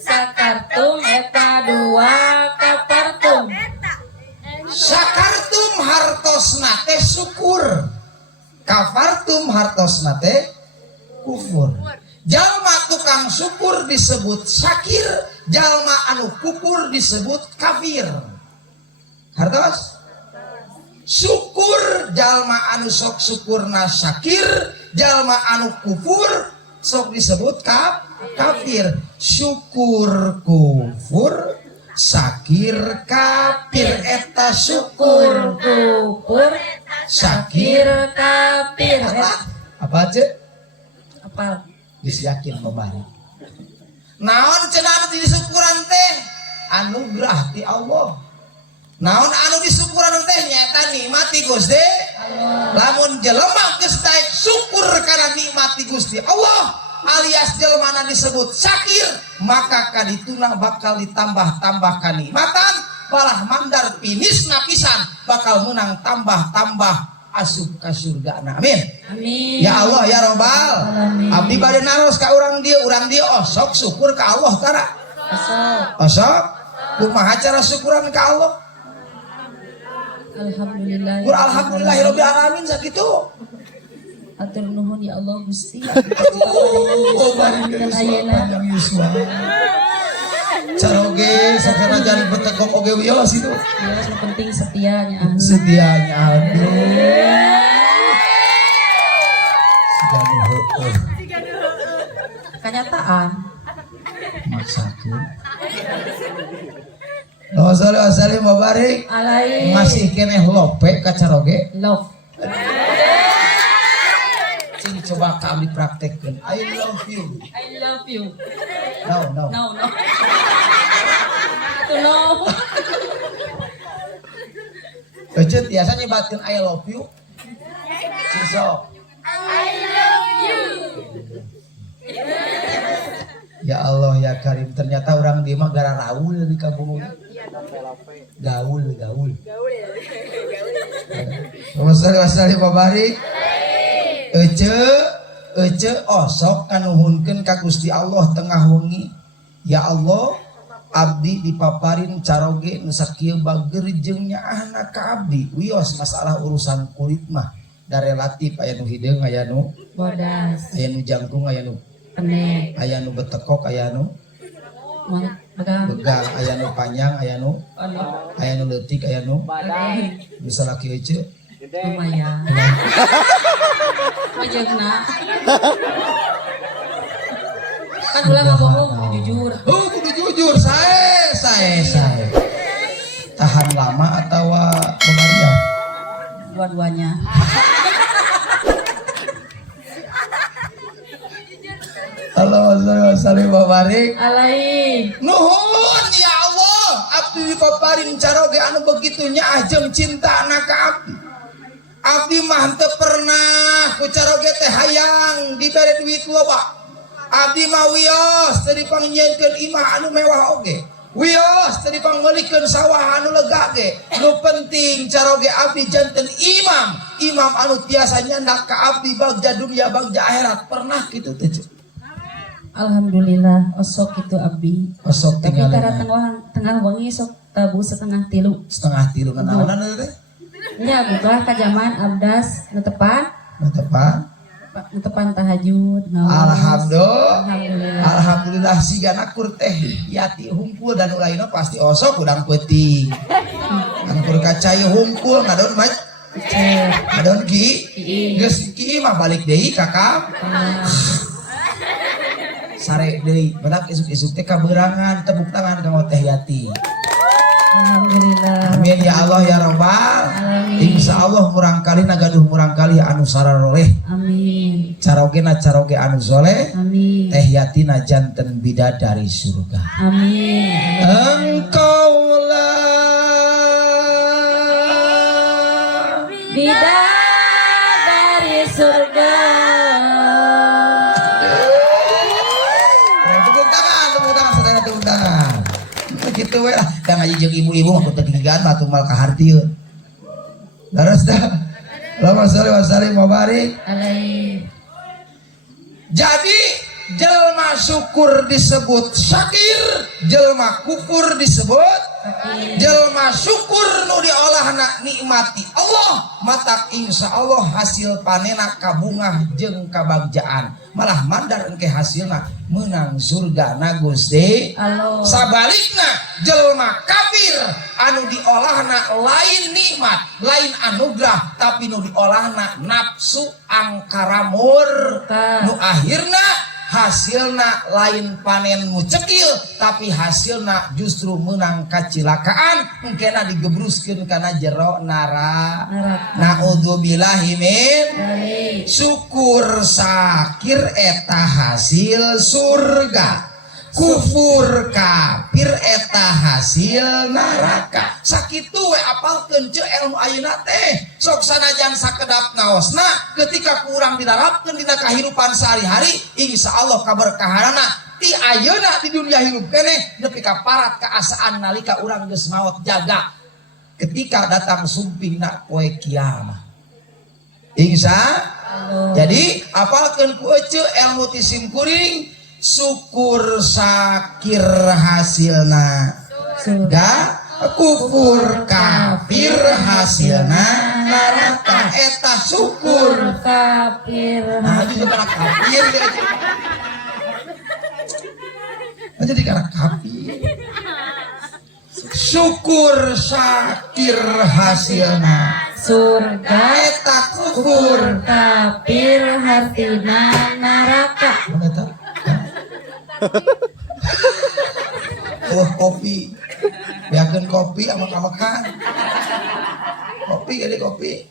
sakartum eta dua kapartum sakartum hartosna teh syukur kafartum hartosna teh kufur. Jalma tukang syukur disebut syakir, jalma anu kufur disebut kafir. Hartos syukur jalma anu sok syukurna syakir, jalma anu kufur sok disebut kafir. Syukur kufur, syakir kafir. Eta syukur kufur syakir kafir. apa aja? Apal? Geus yakin babari. Naon cenah di syukuran teh? Anugerah ti Allah. Naon anu disukuran teh nyaeta nikmat ti Gusti Allah. Lamun jelema geus daek syukur kana nikmat ti Gusti Allah alias jelema disebut syakir, maka kadituna bakal ditambah-tambah kanikmatan, balah mandar pinisna pisan bakal menang tambah-tambah asup ka surgana. Amin. Amin. Ya Allah ya Rabbal. Amin. Abdi bade naros ka urang dieu osok syukur ka Allah tara. Osok. Kumaha cara syukuran ka Allah? Alhamdulillah. Alhamdulillahirabbil alamin sakitu. Atur nuhun ya Allah Gusti. Dan ayeuna caroge sakarajan betekok oge wios itu. Ya, yang penting setianya. Setianya aduh. Siganu heueuh. Kenyataan. Maksakeun. Wassalamualaikum wabarik. Alai. Masih keneh lope ka caroge. Love. Cing coba kami praktekkeun. I love you. I love you. No. No. Itu no. Ece biasa nyebatkeun I love you. Sisok. Ya Allah ya Karim, ternyata orang dia mah gara raul di kampung ini. Gaul. Wassalamualaikum wabarik. Ece osok kanuhunkeun ka Gusti Allah tengah wengi. Ya Allah, abdi dipaparin caroge nu sakieu bager jeung nyaahna ka abdi. Wios masalah urusan kulit mah da relatif aya nu hideung aya nu Bodas. aya nu jangkung aya nu Penek. aya nu betekok aya nu begang aya nu panjang aya nu leutik aya nu bisa laki ece lumayan. Wajahna. Kan ulah ngomong jujur. Oh kudu jujur sae tahan lama atau pemarian Dua-duanya. Halo salim babarik Alai. nuhun ya Allah abdi dipaparin caroge anu begitu nyaah jeung cinta anak abdi mah teu pernah ku caroge teh hayang dibere duit loba. Abdi mah wios teu dipangnyieunkeun imah anu mewah oge, wios teu dipangmeulikeun sawah anu lega ge. Nu penting caroge abdi janten imam anu tiasa nyandak ka abdi bagja dunia bagja akhirat. Pernah kitu teh? Alhamdulillah osok itu abdi. Osok Tapi tinggal tara tengah wengi sok tabu setengah tilu naonan teh? Nya buka ka zaman abdas netepan tahajud ngaos. Alhamdulillah sigana kur teh yati hungkul dan ulaina pasti osok udang peuting. Angkur kacai hungkul ngadon mah ngadon ki geus ki mah balik deui kakak. Sare deui badak isuk-isuk teh kaberangan tepuk tangan ka teh yati. Alhamdulillah. Amin ya Allah ya Rabbal. Insyaallah murang kali nagaduh murang kali anu sararoleh. Amin. Caroge anu soleh. Amin. Teh yatina janten bidadari surga. Amin. Engkaulah bidadari surga. Tepuk tangan saudara, tepuk tangan. Gitu we lah, da ngaji jeung ibu-ibu mah kudu digaan mah tunggal kahartieun. Daras dah. Allahumma shalli wa sallim wa barik. Alai. Jadi jelma syukur disebut syakir, jelma kufur disebut jelma syukur nu diolahna nikmati Allah matak insya Allah hasil panena kabungah jeung kabagjaan malah mandar engke hasilna menang surga na Gusti Allah. Sabalikna jelma kafir anu diolahna lain nikmat lain anugerah tapi nu diolahna nafsu angkara murka nu akhirna hasilna lain panen mucekil tapi hasilna justru menang kacilakaan mungkin digebruskeun kana jero neraka. Naudzubillahi min syukur sakir eta hasil surga, kufur kafir eta hasil neraka. Sakitu we apalkeun ce ilmu ayeuna teh sok sanajan sakedap ngaosna ketika kurang didarapkeun dina kahirupan sehari-hari insyaallah kaberkahanana ti ayeuna di dunia hirup keneh nepi ka parat kaasaan nalika urang geus maot jaga ketika datang sumpingna poe kiamat. Jadi apalkeun ku ece ilmu ti sim kuring syukur sakir hasilna surga, kufur kafir hasilna neraka. Eta syukur kafir. Nah itu karena kafir jadi karena kafir. Syukur sakir hasilna surga, eta kufur kafir hasilna neraka. Kopi biarkan kopi amak-amakan kopi jadi kopi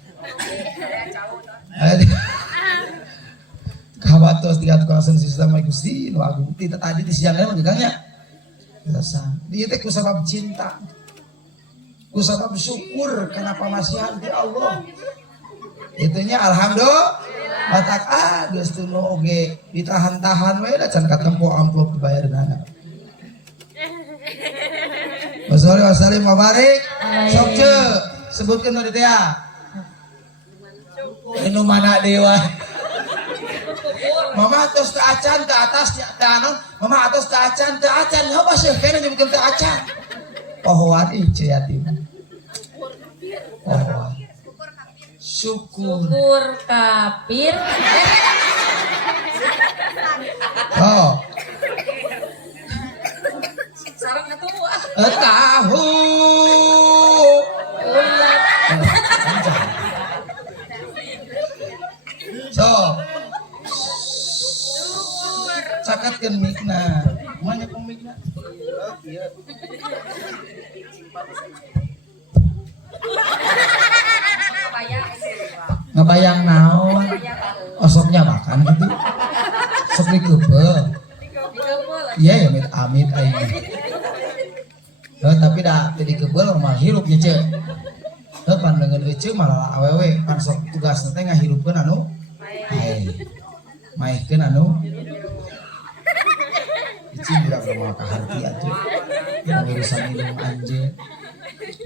kawatos tiga tukang sistem Gusti nu agung ti tadi di siang lagi gangnya biasa dia teh ku sabab cinta ku sabab syukur kenapa masih di Allah itunya alhamdulillah batak geus teu oge ditahan-tahan we da can katempo amplop dibayarna. Wassalim mabarik sok ce sebutkeun nu teh anu mana dewa mama tos teu acan teu atas teu anon mama atos teu acan teu acan nya basa kene nyebutkeun teu acan pohoan ieu ce yatim pohoan syukur kafir. Oh Sarang atuh. tahu Ulat. so cakatkeun mikna mana pemikna ngebayang naon osoknya makan gitu sok dikeubel iya ya amit aing tapi dah tadi kebel normal hirup ya cek pandangan ece malah awewe pan sok tugas teh ngahirupkeun anu maihkeun anu cing budak normal kaharti atuh yang urusan minum anjeun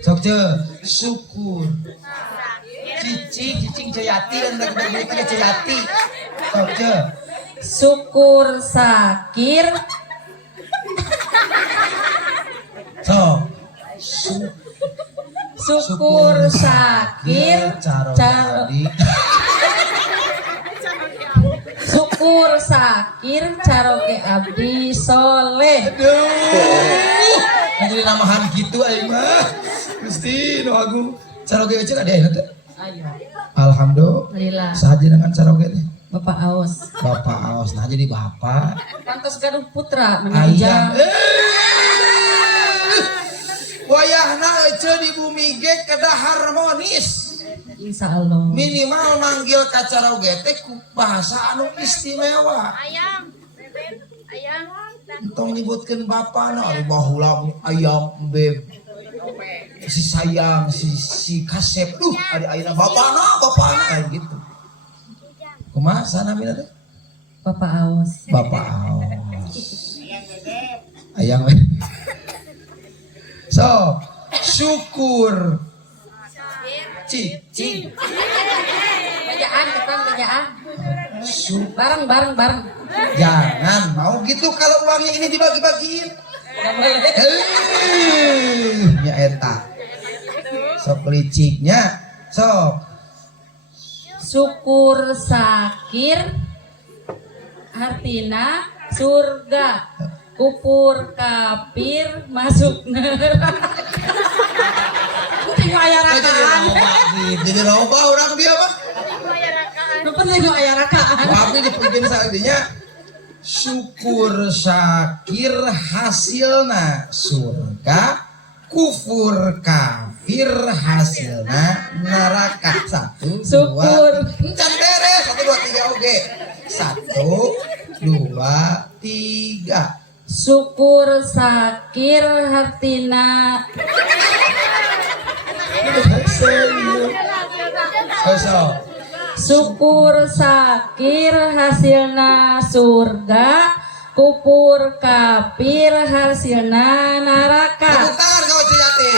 sok cek syukur cicing ceyati dan berbeda ceyati sok cek syukur sakir so syukur sakir caro syukur sakir caroge abdi soleh. Aduh jadi namahan gitu aing mah Gusti nu agung caroge cek ada teh alhamdulillah sahaja dengan caroge teh Bapak Aos nah jadi bapak pantas gaduh putra menanjang wayahna ece di bumi ge kedah harmonis insyaallah minimal manggil ka caroge teh ku bahasa anu istimewa ayam bebek ayam entong nyebutkeun bapana ari baheula ayam beb si sayang si kasep ari ayeuna bapana kayak gitu kumaha sanamina teh Bapak Aos ayam so syukur cicing bejaan Bareng. Jangan mau gitu kalau uangnya ini dibagi-bagiin. Nya eta. Sok liciknya. Sok. Syukur sakir artina surga. Kufur kafir masuk neraka. Penting aya rakaan. Jadi loba orang dia mah. Nu penting aya rakaan. Tapi di penting sakitnya syukur syakir hasilna surga, kufur kafir hasilna neraka. 1 2 Syukur. Encan beres 1 2 3 oke. 1 2 3. Syukur sakir hartina Kosong. syukur sakir hasilna surga kufur kafir hasilna neraka. Tepuk tangan kau Ceyati.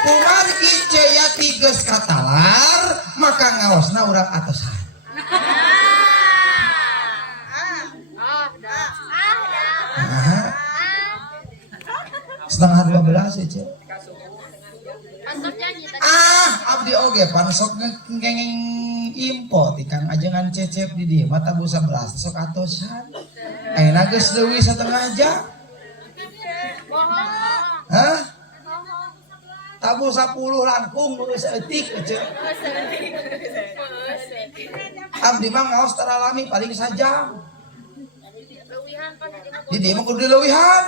Kumargi Ceyati geus katalar maka ngaosna urang atasan. Nah, setengah 12 ya Cek. Abdi oge pansok ngengeng impo ti Kang ajengan cecep di dieu mata busa belas sok atosan. Ayeuna geus leuwih setengah jam. Hah? Tabu 10 langkung geus eutik Cek. Abdi mah ngaos taralami paling sajam. Di dieu mah kudu leuwihan.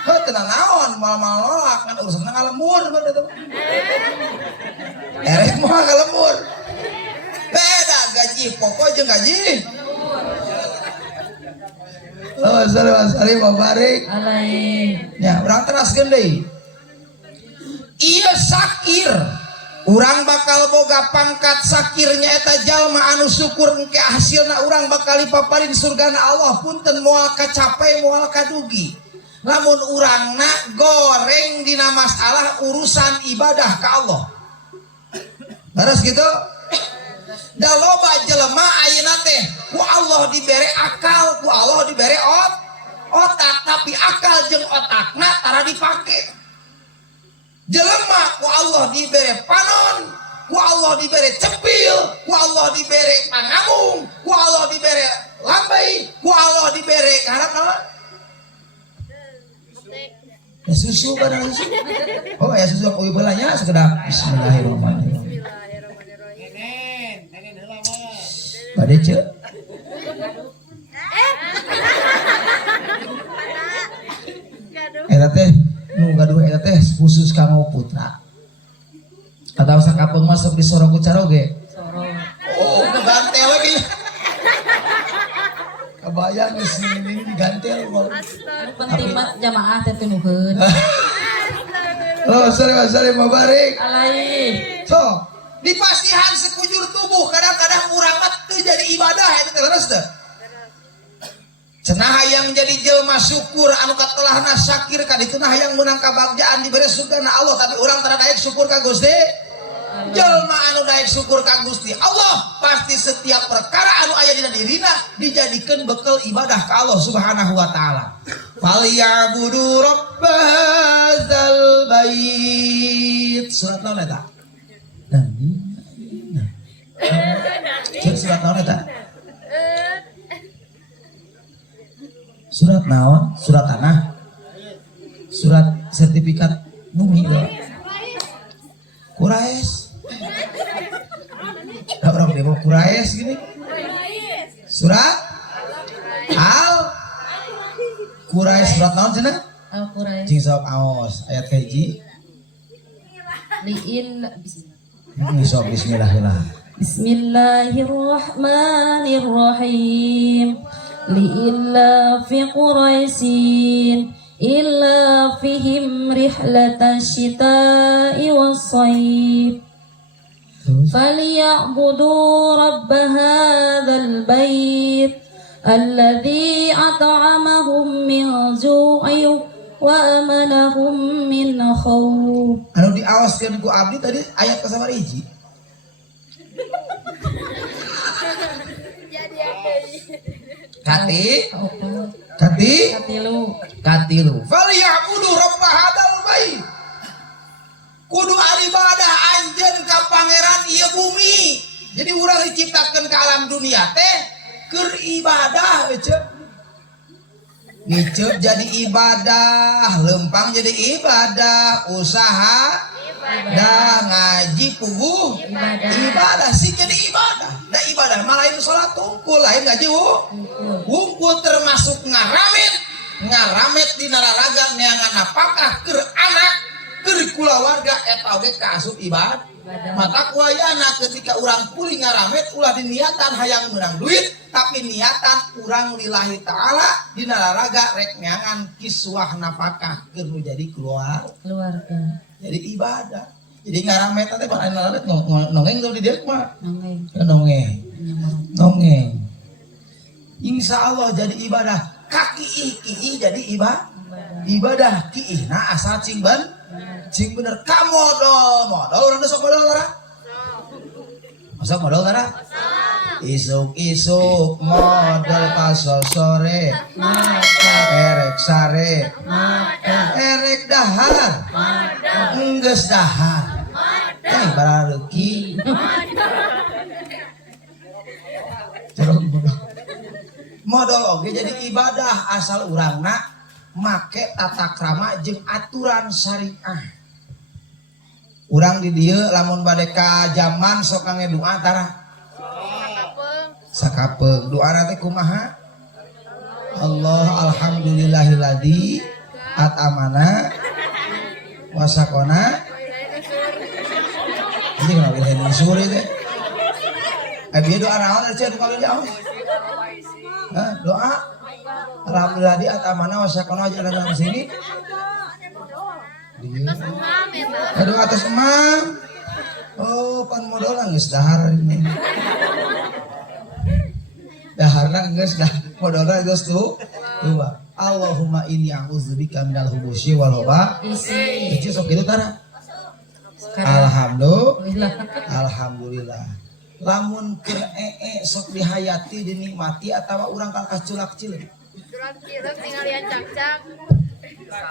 Heuh tenan naon mal-mal nolak kan urusanna ngalembur bae eta. Erek mah ngalembur. Beda gaji pokok jeung gaji. Assalamualaikum warahmatullahi wabarakatuh. Ya, urang teraskeun deui. Ieu sakir urang bakal boga pangkat sakirnya eta jalma anu syukur engke hasilna urang bakal dipaparin surgana Allah punten moal kacapai moal kadugi. Lamun urangna goreng dina masalah urusan ibadah ka Allah. Beres gitu. Da loba jelema ayeuna teh ku Allah dibere akal, ku Allah dibere otak, tapi akal jeung otakna tara dipake. Jelema ku Allah dibere panon, ku Allah dibere cepil, ku Allah dibere pangamung, ku Allah dibere lambai, ku Allah dibere harap naon? Ya susu barang susu. Oh ya susu aku ibulanya sekedap. Bismillahirrahmanirrahim. Bade ceu. Eta teh nu gaduh eta teh khusus kanggo putra. Atawa sakapeung mah sok disorong ku caroge. Sorong. Oh, gantel lagi. Kebayang geus ini digantel. Nu penting mah jamaah teh nuhun. Oh, sare mabarik. Alai. So, dipasihan sekujur tubuh kadang-kadang urang mah teu jadi ibadah eta teh leres teh. Cenah hayang jadi jelma syukur anu katelahna syakir ka ditu nah hayang meunang kabagjaan dibere surgana Allah tapi urang tara daek syukur ka Gusti. Jelma anu daek syukur ka Gusti Allah pasti setiap perkara anu aya dina dirina dijadikeun bekal ibadah ka Allah Subhanahu wa taala. Falyabudu rabbadzal bait. Surat naon eta? Surat naon eta? Surat naon? Surat tanah. Surat sertifikat bumi. Quraisy. Ada orang demo Quraisy gini. Surat Al Quraisy surat naon cenah? Al Quraisy. Cing sok aos ayat hiji. Liin Sok bismillahirrahmanirrahim. Bismillahirrahmanirrahim. Liilla fi Quraisyin illa fihim rihlatash shita'i was-sayf falyabudu rabb hadzal bait alladzi at'amahum min ju'in wa amanahum min khawf. Anu diawaskeun ku abdi tadi ayat ka sabaraha hiji? katilu falyabudu rabb hadzal bait kudu ibadah anjeun ka pangeran ieu bumi. Jadi urang diciptakeun ka alam dunia teh keur ibadah ceuk. Ngiceup jadi ibadah, lempang jadi ibadah, usaha dah ngaji puguh ibadah sih jadi ibadah. Da ibadah malah itu salat tungkul lain ngaji wungkul termasuk ngaramet dina raraga neangan apakah keur anak keur kulawarga eta oge kaasup ibadah. Mata kuayana ketika urang puli ngaramet ulah diniatan hayang menang duit tapi niatan urang lillahi ta'ala dina raraga rek neangan kiswah nafkah keur jadi keluarga. Jadi ibadah. Jadi ngaramet teh pan ngaramet nongeng tuh di dieu mah. Nongeng. Insyaallah jadi ibadah. Kaki jadi ibadah kiihna asal cing bener ka modal urang sok modal tara. Masa modal tara? Isuk modal pas sore. Erek sare. Erek dahar. Enggeus dahar. Teh barareuki. Modal oge jadi ibadah asal urangna make tata krama jeung aturan syariah. Urang di dieu lamun bade ka zaman sok kangge doa tara. Sakapeung doana teh kumaha? Allah alhamdulillahilladzi atamana wasakona. Ini kenapa ini suri teh? Bieu doa naon cenah kali jauh. Doa alhamdulillah atamana wasakona aja dalam sini. Aduh atas emam. Oh pan modal geus dahar ini. Daharna geus dah modalna geus tuh. Allahumma inni a'udzubika minal hubusi wal haba. Itu sok kitu tara. Alhamdulillah. Lamun keur sok dihayati dinikmati atawa urang kakas culak-cileuk. Culak-cileuk ningali acak-cak.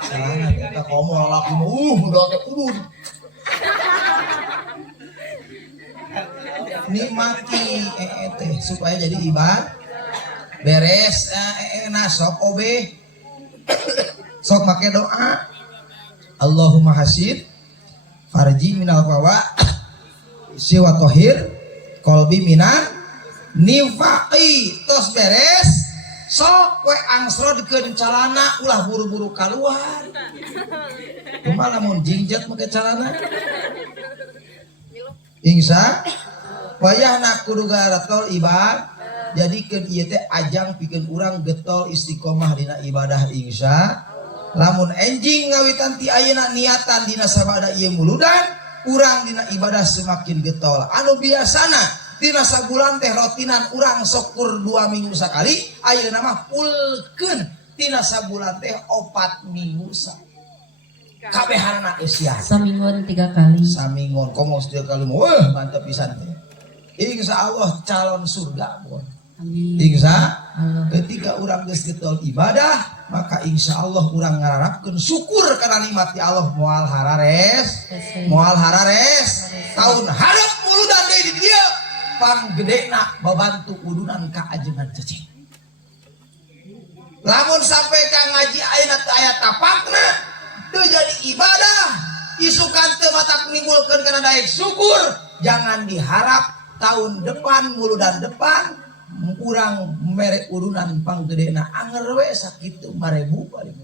Salah kita komo laki udah teh udun. Nikmati teh supaya jadi ibadah. Beres sok obe. Sok make doa. Allahumma hasid farji minal fawa siwa tohir qalbi minan nifaqi tos beres. Sok we angsrodkeun calana ulah buru-buru keluar. Kumaha lamun jingjat make calana? Ingsa wayahna kudu garatol ibadah. Jadikeun ieu teh ajang pikeun urang getol istiqomah dina ibadah insya. Lamun enjing ngawitan ti ayeuna niatan dina sabada ieu muludan, urang dina ibadah semakin getol. Anu biasana dina sabulan teh rotinan urang sokur 2 minggu sakali, ayeuna mah pulkeun dina sabulan teh 4 minggu sakali. Kabehanana geus sia. Saminggon 3 kali. Saminggon komo 3 kali wah mantep pisan teh. Insyaallah calon surga pun. Amin. Insyaallah ketika urang geus getol ibadah, maka insyaallah urang ngararapkeun syukur kana nikmat Allah moal harares. Tahun hareup muludan deui di dieu. Panggedena babantu udunan ka ajengan cecing. Lamun sampai ka ngaji ayeuna teh aya tapakna teu jadi ibadah isukan teu matak nimbulkeun kana daek syukur, jangan diharap tahun depan muludan depan urang mere udunan panggedena anger we sakitu 1000 paling.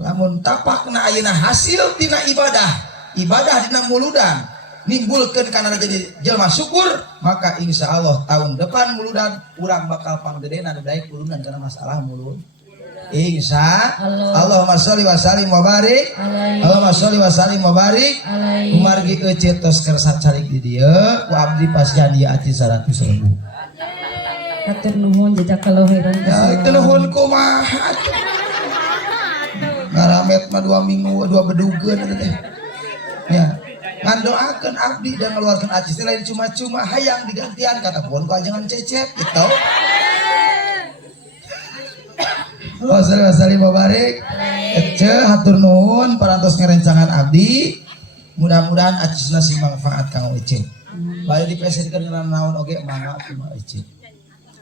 Lamun tapakna ayeuna hasil tina ibadah dina muludan nimbulkeun kana jadi jelma syukur, maka insyaallah tahun depan muludan urang bakal panggedena daek urunan kana masalah mulud. Allahumma sholli wa sallim wa barik. Allahumma sholli wa sallim wa barik. Kumargi ece tos kersa carik di dieu ku abdi pas janji ati 100.000. Hatur nuhun jazakallahu khairan. Ya itu nuhun kumaha. Ngaramet mah 2 minggu 2 bedugeun teh. Ya. ngan doakeun abdi dan ngeluarkeun acis lain cuma-cuma hayang digantian kata puan jangan cecep gitu. Wassalamualaikum babarik. Ece hatur nuhun parantos ngerencangan abdi. Mudah-mudahan acisna sing manfaat kang Ece. Bae dipeserkeun ngeunaan naon oge mangga kumaha Ece.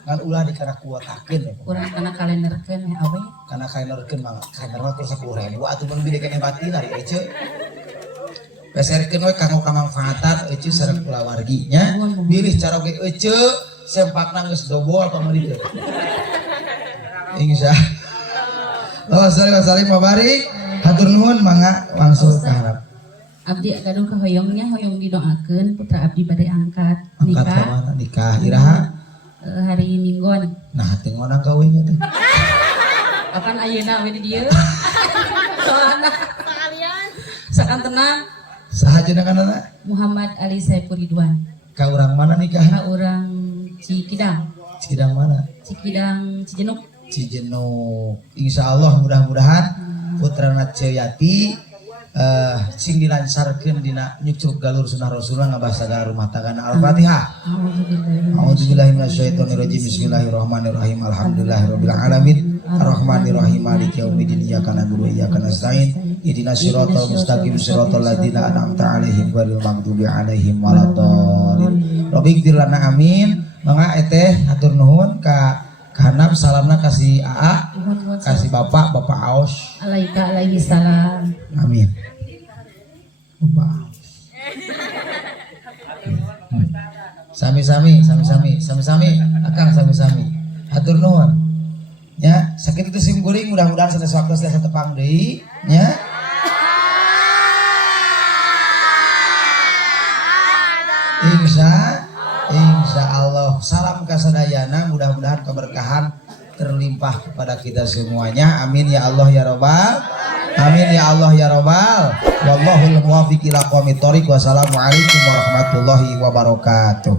Kan ulah dikana kuatakeun ya. Kurang kana kalenderkeun ya awe. Kana kalenderkeun mangga. Kalender mah keur 10.000 atuh mun bidekeun batin ari Ece. Peserkeun we kanggo kamanfaatan Ece sareng kulawarginya. Bilih cara oge Ece sempakna geus dobol pameri teh. Insya Allah. Wassalamualaikum babarik. Hatur nuhun mangga wangsul kaharap. Abdi gaduh ka hoyongnya hoyong didoakeun putra abdi bade angkat Angkat ka mana nikah iraha? Hari Minggon. Nah teu ngonang kawinnya teh. Kapan ayeuna we di dieu? Soalna Sekalian. sakan tenang Saha jenenganna? Muhammad Ali Saiful Ridwan. Ka urang mana nikah? Ka urang Cikidang. Cikidang mana? Cikidang Cijenuk. Cijenuk. Insyaallah mudah-mudahan putrana Ceyati sing dilancarkeun dina nyucuk galur sunah Rasulullah ngabasa rumah tangga Al-Fatihah. A'udzubillahi minasyaitonir rajim. Bismillahirrahmanirrahim. Alhamdulillahirabbil alamin. Arrahmanirrahim. Maliki yaumiddin. Iyyaka na'budu wa iyyaka nasta'in. Ihdinas siratal mustaqim. Siratal ladzina an'amta 'alaihim ghairil maghdubi 'alaihim waladdallin. Rabbighfir lana amin. Mangga eteh hatur nuhun ka Hanap salamna kasih AA, kasih Bapak Aos. Alaika alaihi salam. Amin. Bapak. Sami-sami, akang sami-sami. Hatur nuhun. Ya, sakit itu sim guring mudah-mudahan sanes waktu saya tepang deui, nya. Insya Allah salam kasadayana mudah-mudahan keberkahan terlimpah kepada kita semuanya. Amin ya Allah ya Rabbal. Amin ya Allah ya Rabbal. Wallahul muwaffiq ila aqwamit thoriq. Wassalamualaikum warahmatullahi wabarakatuh.